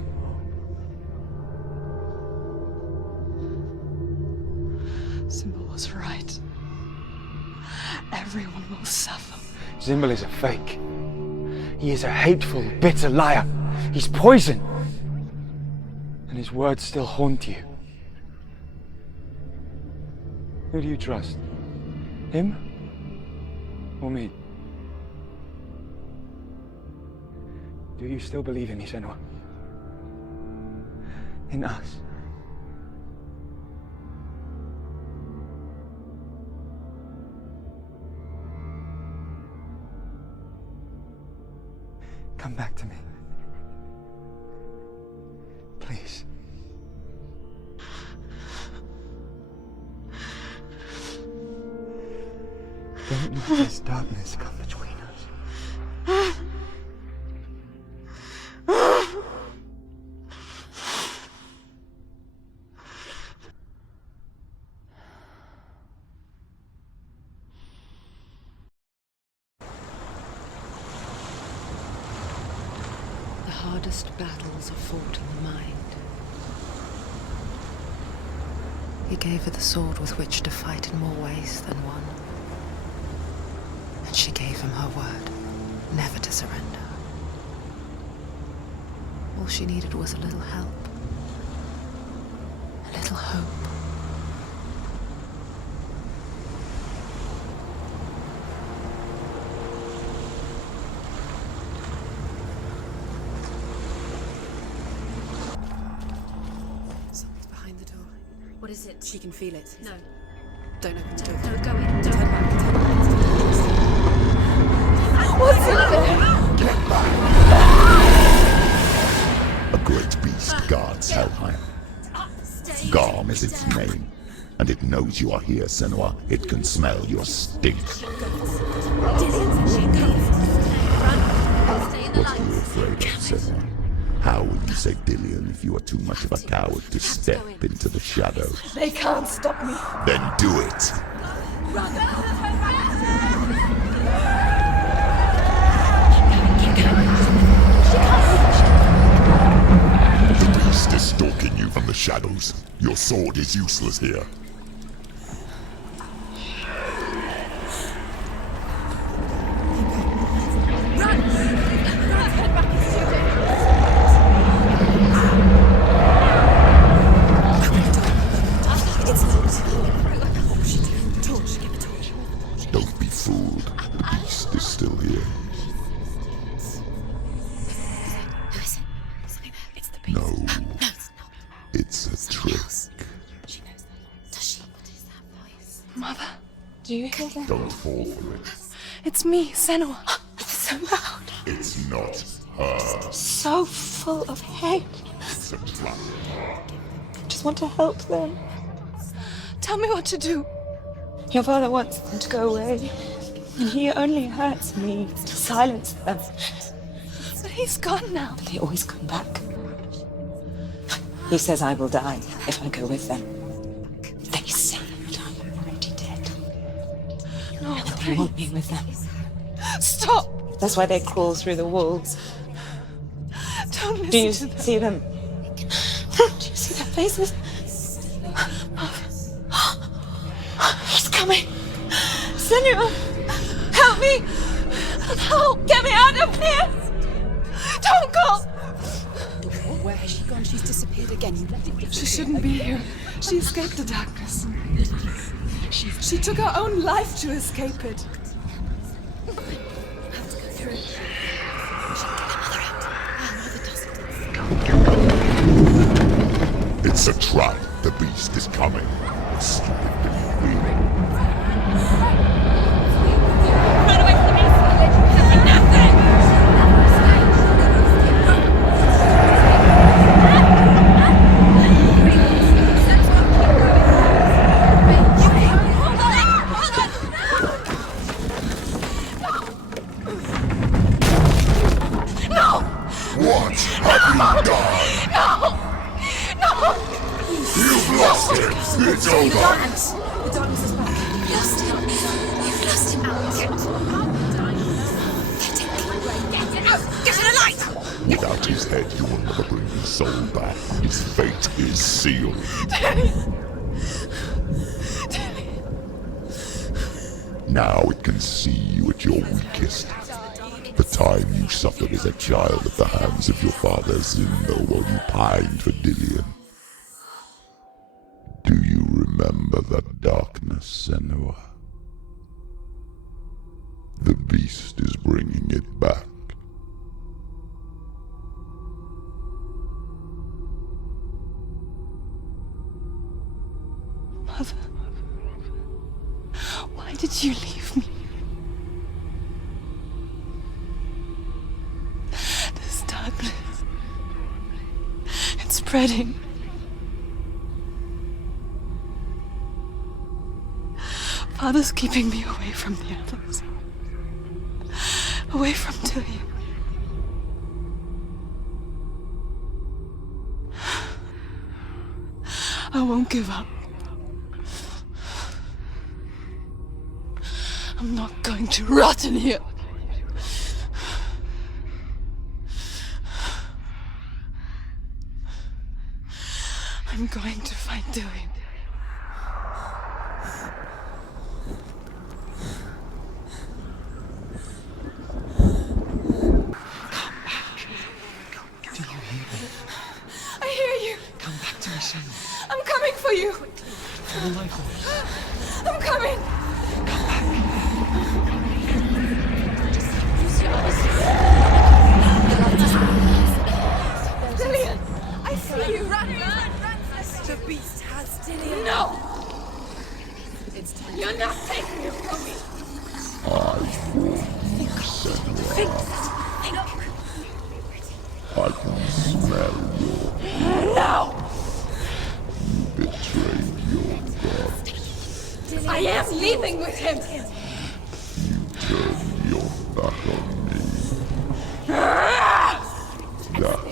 Symbol was right. Everyone will suffer. Symbol is a fake. He is a hateful, bitter liar. He's poison. And his words still haunt you. Who do you trust? Him? Or me? Do you still believe in me, Senua? In us? Come back to me. Please. Don't let this darkness come between us. The hardest battles are fought in the mind. He gave her the sword with which to fight in more ways than one. And she gave him her word, never to surrender. All she needed was a little help, a little hope. Something's behind the door. What is it? She can feel it. No. Don't open the door. No, go in. Don't. Turn back. What's in there? Get back! A great beast guards Helheim. Garm is its name, and it knows you are here, Senua. It can smell your stink. Dillion said she'd come. Run. Stay in the What are you light. afraid of, Senua? How will you save Dillion if you are too much of a coward to step into the shadows? They can't stop me. Then do it! The beast is stalking you from the shadows. Your sword is useless here. Don't be fooled. The beast is still here. No, it's a trick. She knows that. Does she? What is that voice? Mother, do you hear that? Don't fall for it. It's me, Senua. It's so loud. It's not her. So full of hate. It's a trap. I just want to help them. Tell me what to do. Your father wants them to go away, and he only hurts me to silence them. But he's gone now. They always come back. He says I will die if I go with them. They say that I'm already dead. No, And they want me with them. Stop! That's why they crawl through the walls. Don't listen Do you to them. see them? Do you see their faces? He's coming! Senua! Help me! Help! Get me out of here! Don't go! Where has she gone? She's disappeared again. You let it disappear. She shouldn't be here. She escaped the darkness. She took her own life to escape it. It's a trap. The beast is coming. What stupid can you be? Run away from the beast! You'll be nothing! What have you done? No! No! You've lost it. It's over. The darkness is back. You've lost him. You've lost him. Get it out! Get in a light! Without his head, you will never bring his soul back. His fate is sealed. Now it can see you at your weakest. The time you suffered as a child at the hands of your father Zindo while you pined for Dillion. Do you remember that darkness, Senua? The beast is bringing it back. Mother, why did you leave me? This darkness, it's spreading. Father's keeping me away from the others. Away from Dillion. I won't give up. I'm not going to rot in here. I'm going to find Dillion. I hear you. Come back to me, Senua. I'm coming for you. Follow my voice. I'm coming. Dillion, I see you. Run. The beast has Dillion. No. You're not taking it from me. I warn you, Senua. I can smell your... No! You betrayed your god. I am leaving with him. You turned your back on me. That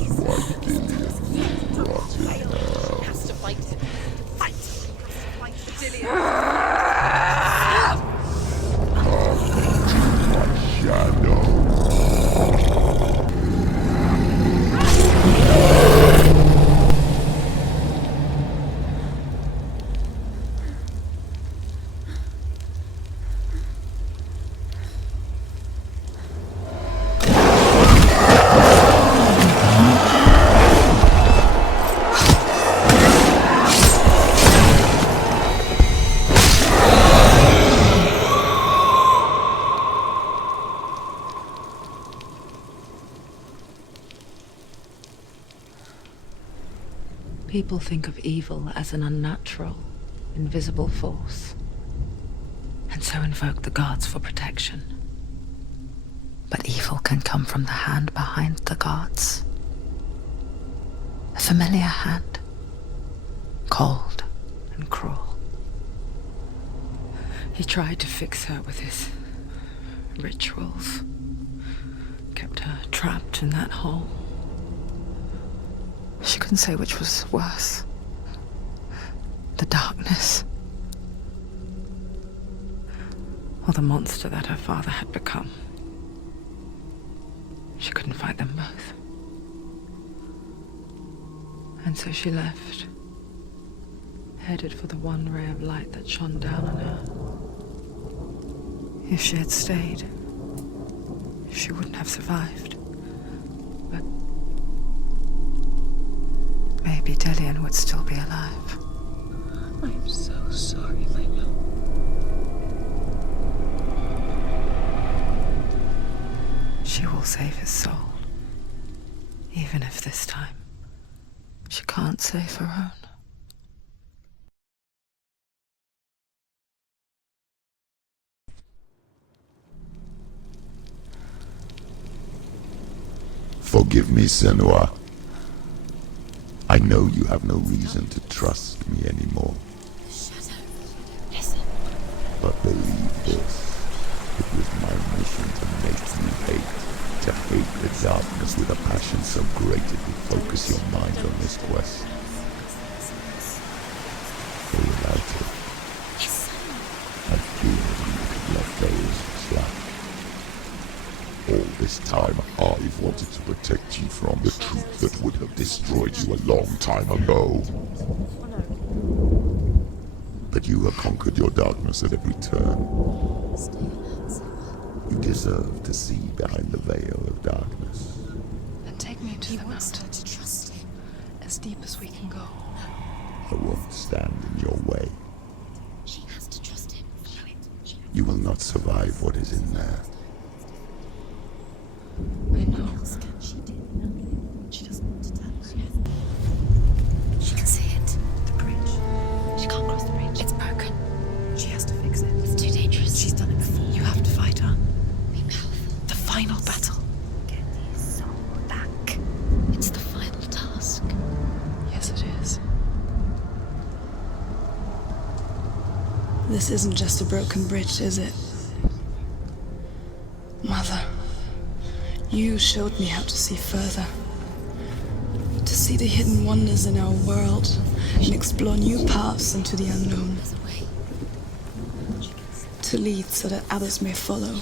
is why Dillion will rot in hell. Has to fight him. Fight! Fight for Dillion. Come to my shadow. People think of evil as an unnatural, invisible force, and so invoke the gods for protection. But evil can come from the hand behind the gods. A familiar hand, cold and cruel. He tried to fix her with his rituals, kept her trapped in that hole. She couldn't say which was worse. The darkness, or the monster that her father had become. She couldn't fight them both. And so she left, headed for the one ray of light that shone down on her. If she had stayed, she wouldn't have survived. But maybe Dillion would still be alive. I'm so sorry, my love. She will save his soul. Even if this time she can't save her own. Forgive me, Senua. I know you have no reason to trust me anymore. Listen. But believe this. It was my mission to make you hate. To hate the darkness with a passion so great it would focus your mind on this quest. But without it, I fear you would have let those slack. All this time, I've wanted to protect you from the truth that would have destroyed you a long time ago. But you have conquered your darkness at every turn. You deserve to see behind the veil of darkness. Then take me to the mountain. To trust him. As deep as we can go. I won't stand in your way. She has to trust him. You will not survive what is in there. I know. She doesn't want to tell us yet. She can see it. The bridge. She can't cross the bridge. It's broken. She has to fix it. It's too dangerous. She's done it before. You have to fight her. Be powerful. The final battle. Get his soul back. It's the final task. Yes, it is. This isn't just a broken bridge, is it? Mother, you showed me how to see further. To see the hidden wonders in our world and explore new paths into the unknown. To lead so that others may follow,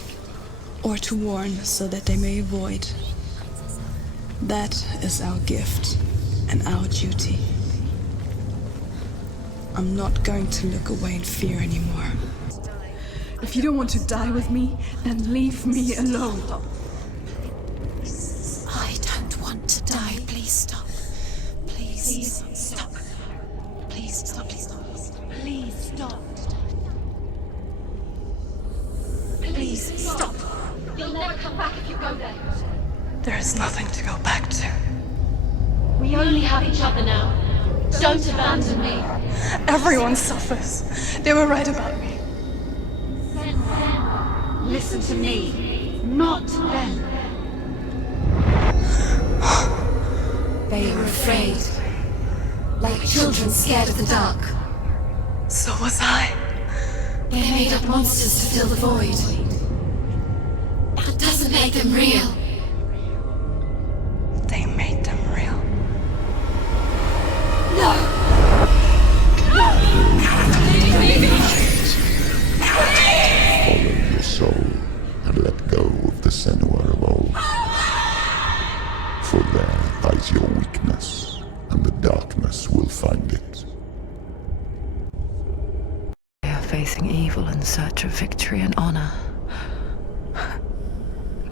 or to warn so that they may avoid. That is our gift and our duty. I'm not going to look away in fear anymore. If you don't want to die with me, then leave me alone. I don't want to die. Please stop. Please stop. Please stop. Please stop. Please stop. Please stop. You'll never come back if you go there. There is nothing to go back to. We only have each other now. Don't abandon me. Everyone suffers. They were right about me. Listen to me, not them. They were afraid. Like children scared of the dark. So was I. They made up monsters to fill the void. That doesn't make them real. They made them real. No! Follow your soul and let go of the Senua of old. For there lies your weakness, and the darkness will find it. They are facing evil in search of victory and honor.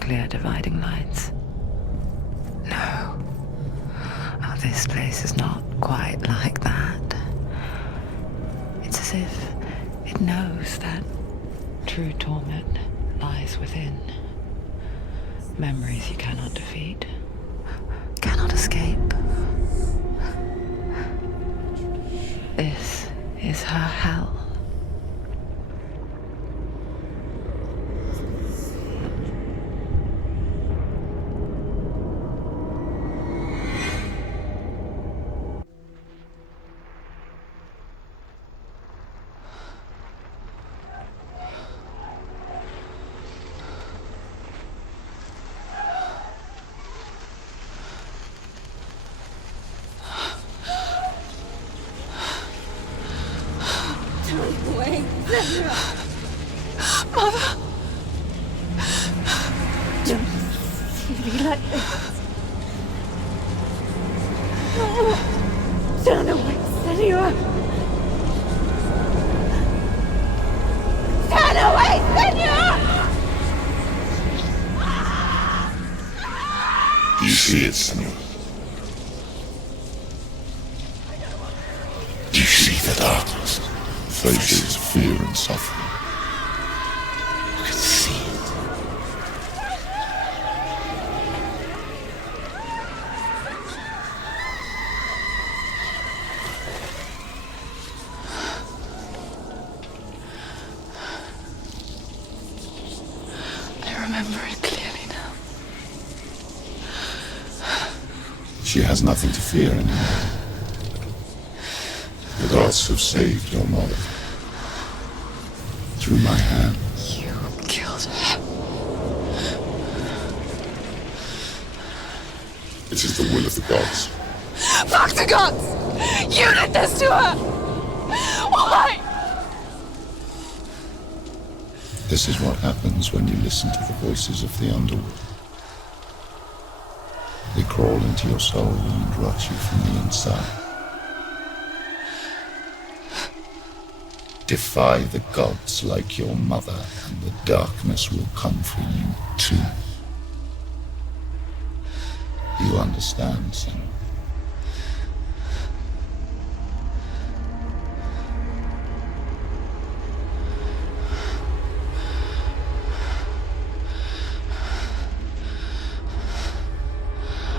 Clear dividing lines. No. Oh, this place is not quite like that. It's as if it knows that true torment lies within. Memories you cannot defeat, cannot escape. is her hell. Wait, Senua! Mother! Don't see me like this. Turn away, Senua! Turn away, Senua! Do you see it, Senua? Do you see the darkness? Faces fear and suffering. You can see it. I remember it clearly now. She has nothing to fear anymore. The gods have saved your mother. Through my hand. You killed her. It is the will of the gods. Fuck the gods! You did this to her! Why? This is what happens when you listen to the voices of the underworld. They crawl into your soul and rot you from the inside. Defy the gods like your mother, and the darkness will come for you too. You understand, Senua?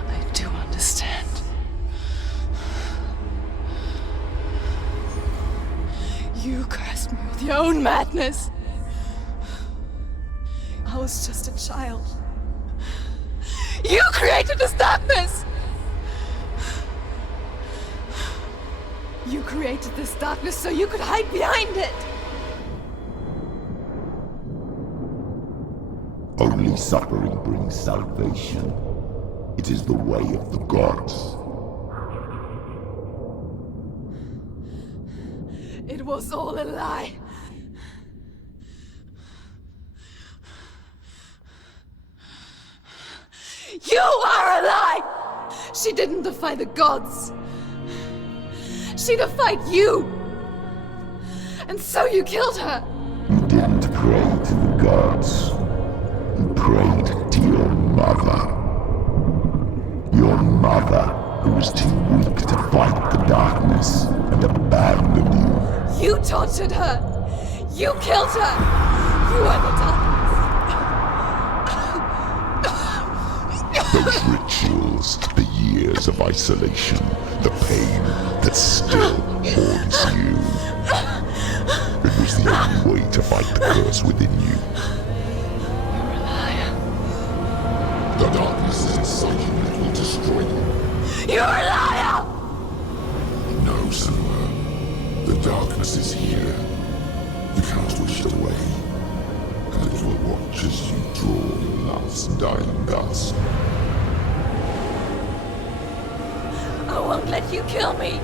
I do understand. You cursed me with your own madness. I was just a child. You created this darkness! You created this darkness so you could hide behind it! Only suffering brings salvation. It is the way of the gods. It was all a lie. You are a lie! She didn't defy the gods. She defied you. And so you killed her. You didn't pray to the gods. You prayed to your mother. Your mother, who was too weak to fight the darkness and abandoned you. You tortured her. You killed her. You are the darkness. Those rituals, the years of isolation, the pain that still haunts you. It was the only way to fight the curse within you. You're a liar. The darkness is inside you and it will destroy you. You're a liar! No, Senua. The darkness is here. You cannot wish it away. And it will watch as you draw your last dying gasp. I won't let you kill me.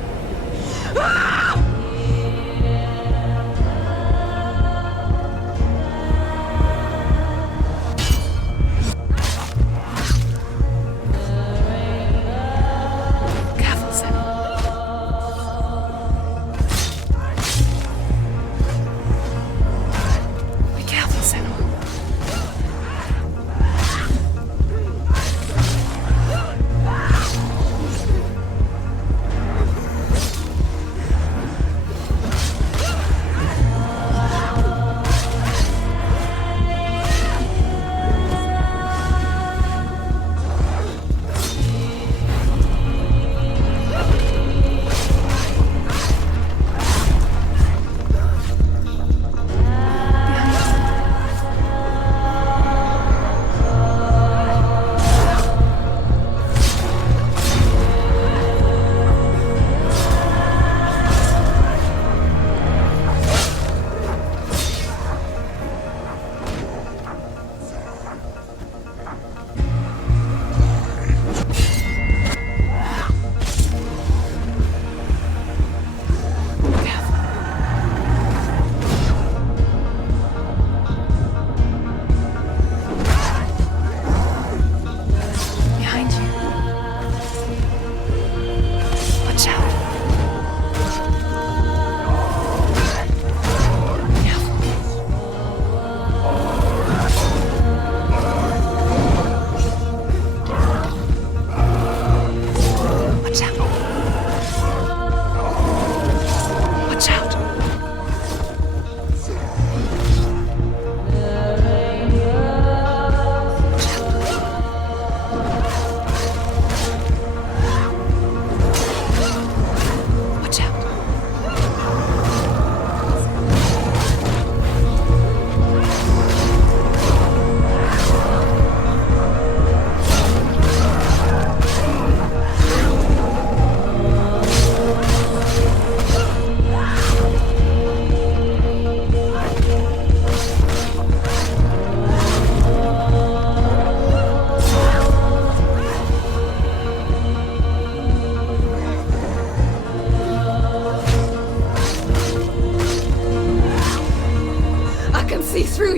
Ah! Careful, Senua. Be careful, Senua.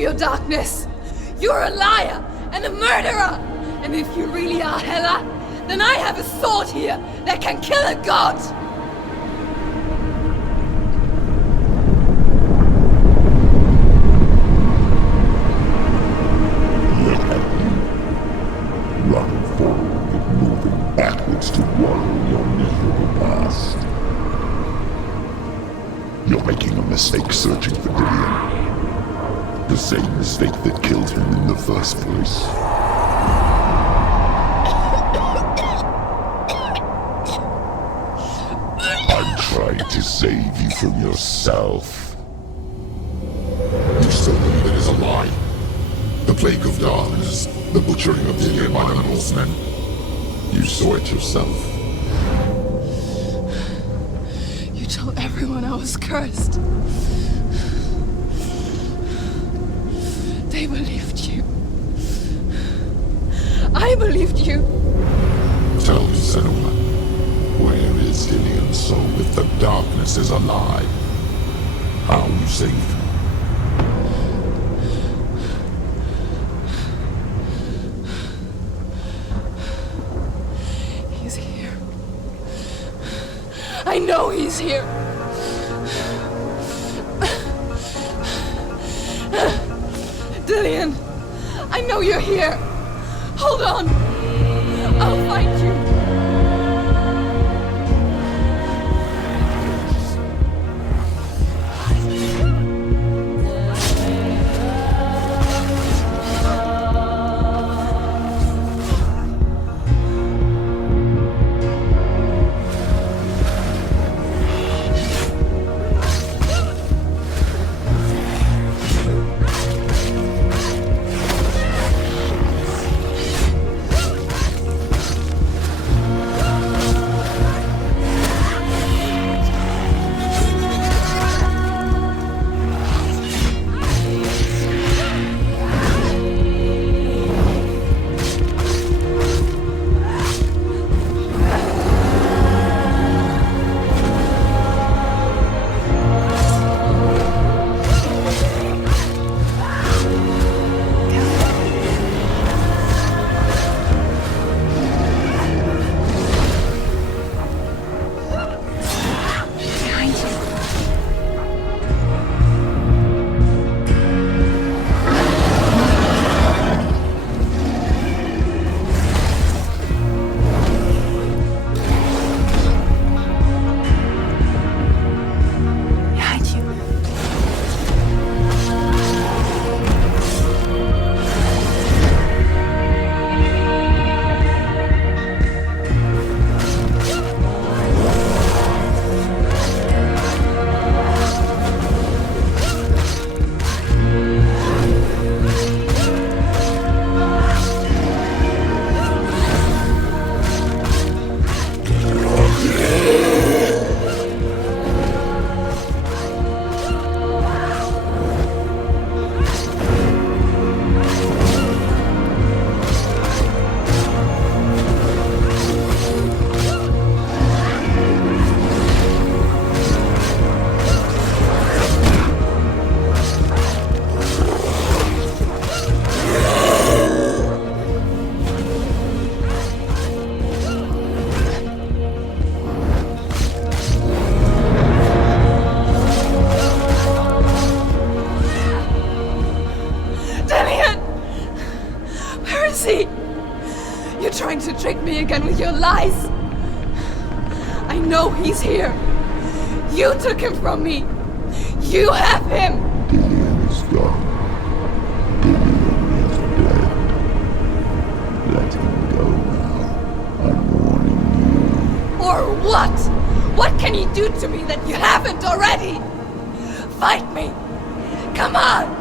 your darkness. You're a liar and a murderer. And if you really are Hella, then I have a sword here that can kill a god. Running forward and moving backwards to wallow in your miserable past. You're making a mistake searching for Dillion. The same mistake that killed him in the first place. I'm trying to save you from yourself. You still believe it is a lie? The plague of darkness, the butchering of Dillion by the Norsemen. You saw it yourself. You told everyone I was cursed. They believed you. I believed you. Tell me, Senua, where is Dillion's soul if the darkness is a lie? How you saved him? He's here. I know he's here. Dillion, I know you're here. Hold on. I'll find you. To trick me again with your lies. I know he's here. You took him from me. You have him. Dillion is gone. Dillion is dead. Let him go now. I'm warning you. Or what? What can he do to me that you haven't already? Fight me. Come on.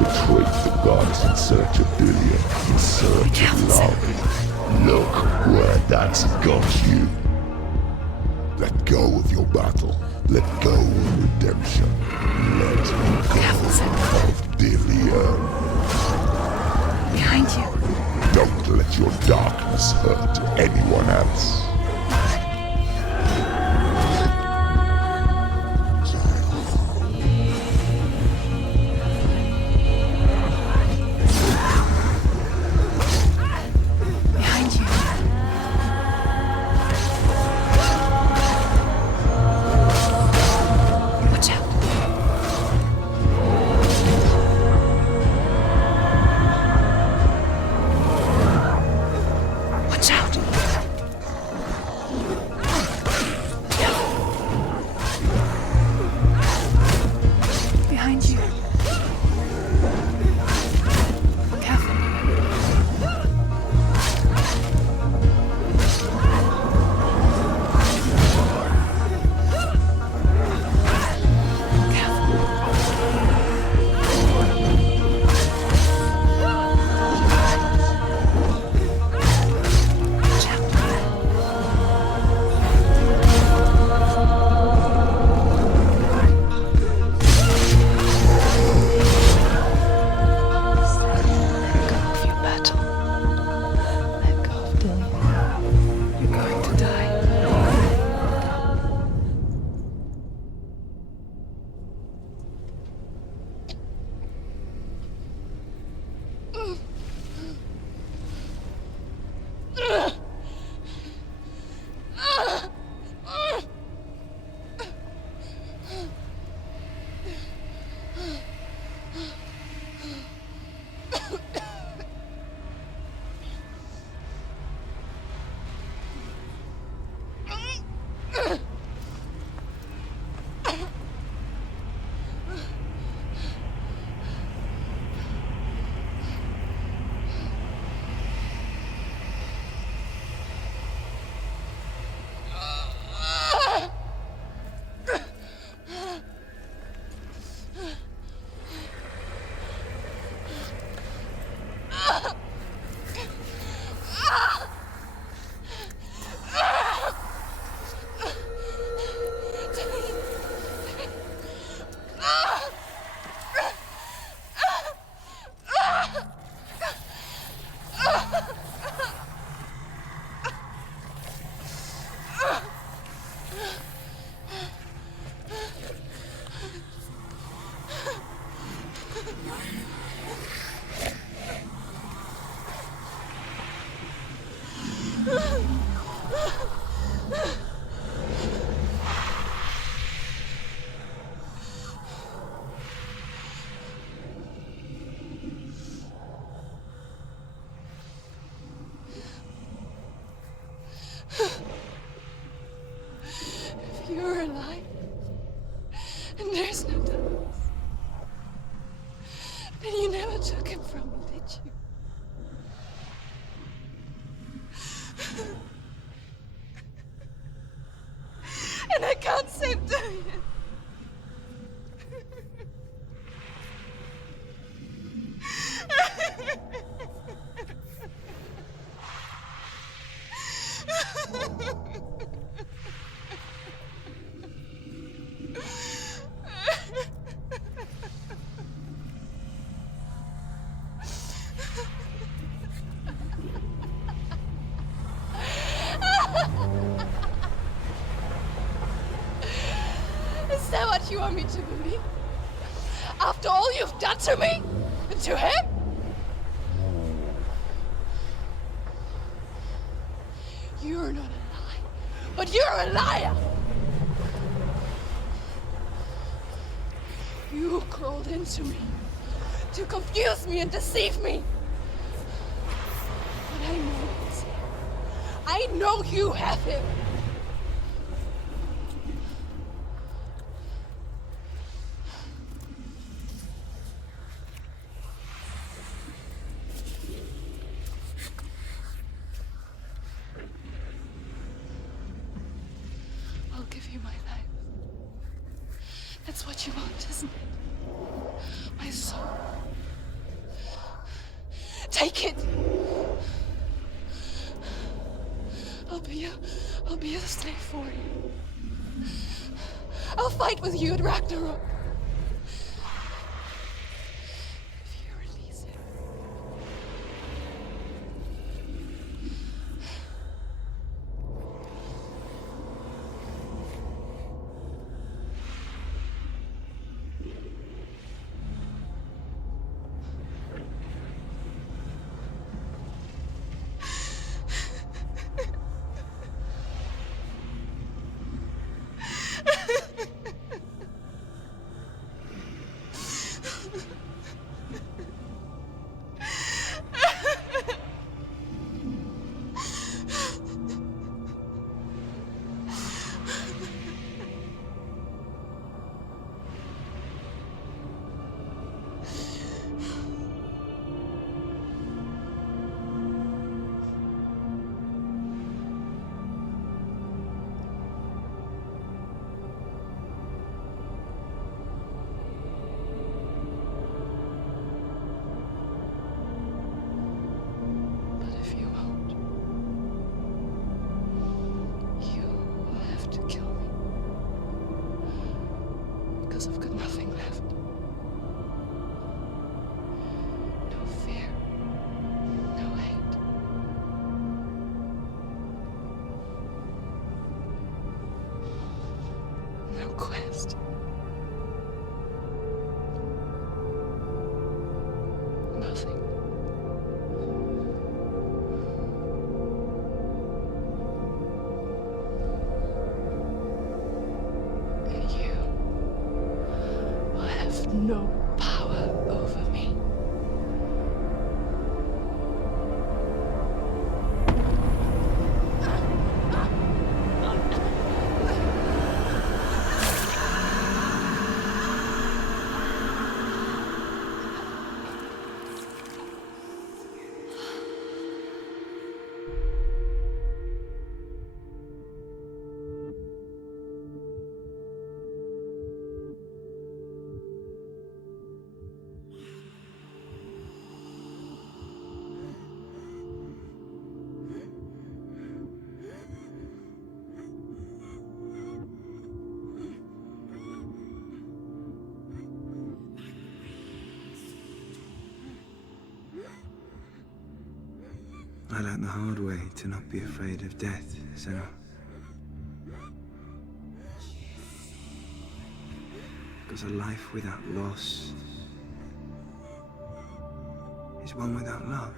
betrayed the gods in search of Dillion, in search of love. Look where that's got you. Let go of your battle. Let go of redemption. Let go of Dillion. Behind you. Don't let your darkness hurt anyone else. You're alive. And there's no doubt. Then you never took him from me, did you? And I can't save Dillion. Is that what you want me to believe? After all you've done to me? And to him? You're not a lie, but you're a liar! You crawled into me to confuse me and deceive me. But I know it. I know you have him. I'll give you my life. That's what you want, isn't it? My soul, Take it! I'll be your slave for you. I'll fight with you at Ragnarok. If you release it. I've got nothing left. No fear. No hate. No quest. Nothing. And you will have no power over me. I learned the hard way to not be afraid of death, Senua. Because a life without loss is one without love.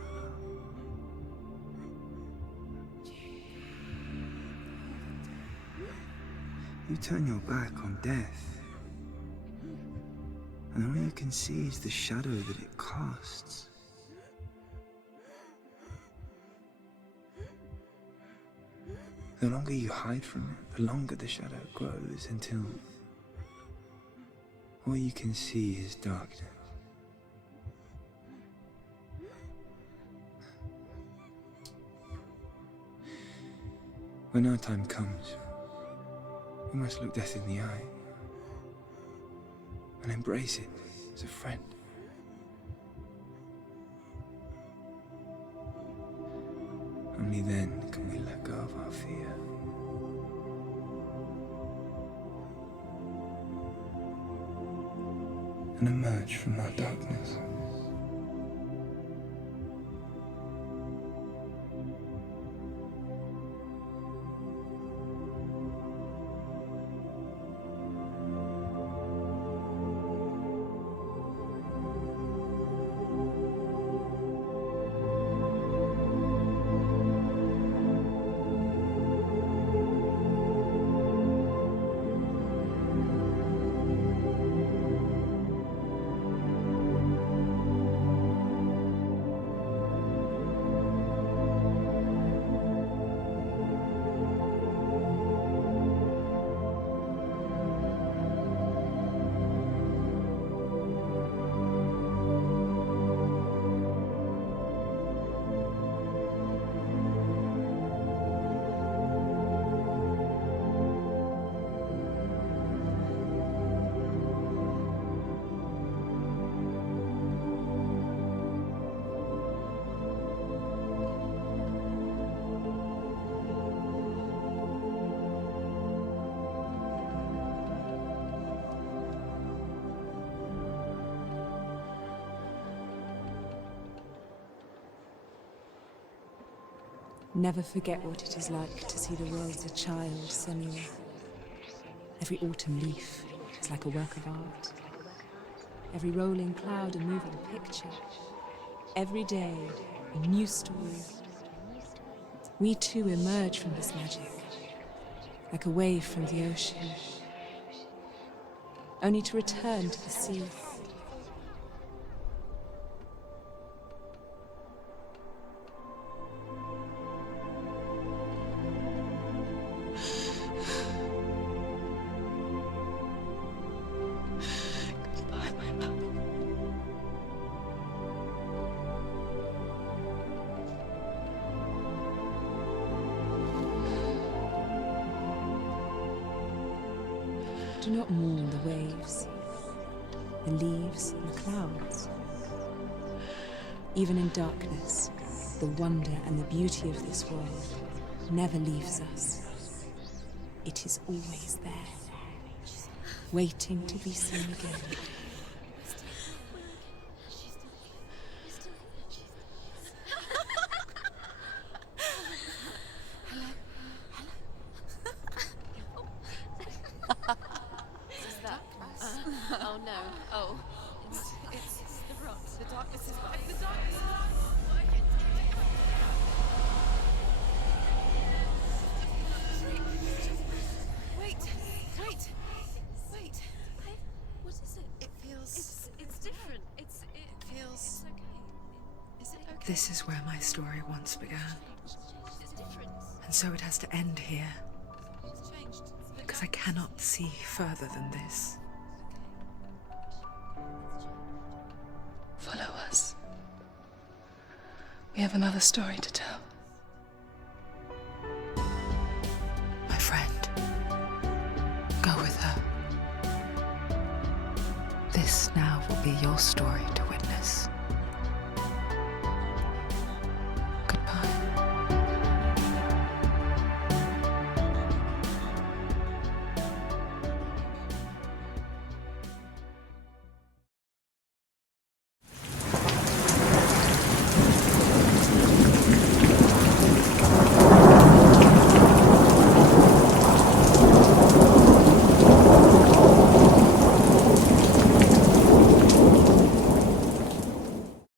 You turn your back on death, and all you can see is the shadow that it casts. The longer you hide from it, the longer the shadow grows until all you can see is darkness. When our time comes, we must look death in the eye and embrace it as a friend. Only then can we let go of our fear. And emerge from our darkness. Never forget what it is like to see the world as a child, Senua. Every autumn leaf is like a work of art. Every rolling cloud a moving picture. Every day, a new story. We too emerge from this magic, like a wave from the ocean, only to return to the sea. Do not mourn the waves, the leaves, and the clouds. Even in darkness, the wonder and the beauty of this world never leaves us. It is always there, waiting to be seen again. Oh no. Oh. It's the rot. The darkness is back. The darkness is back. Wait. What is it? It feels... It's different. It feels... It's okay. Is it okay? This is where my story once began. It's different. And so it has to end here. It's changed. Because I cannot see further than this. Follow us. We have another story to tell. My friend, go with her. This now will be your story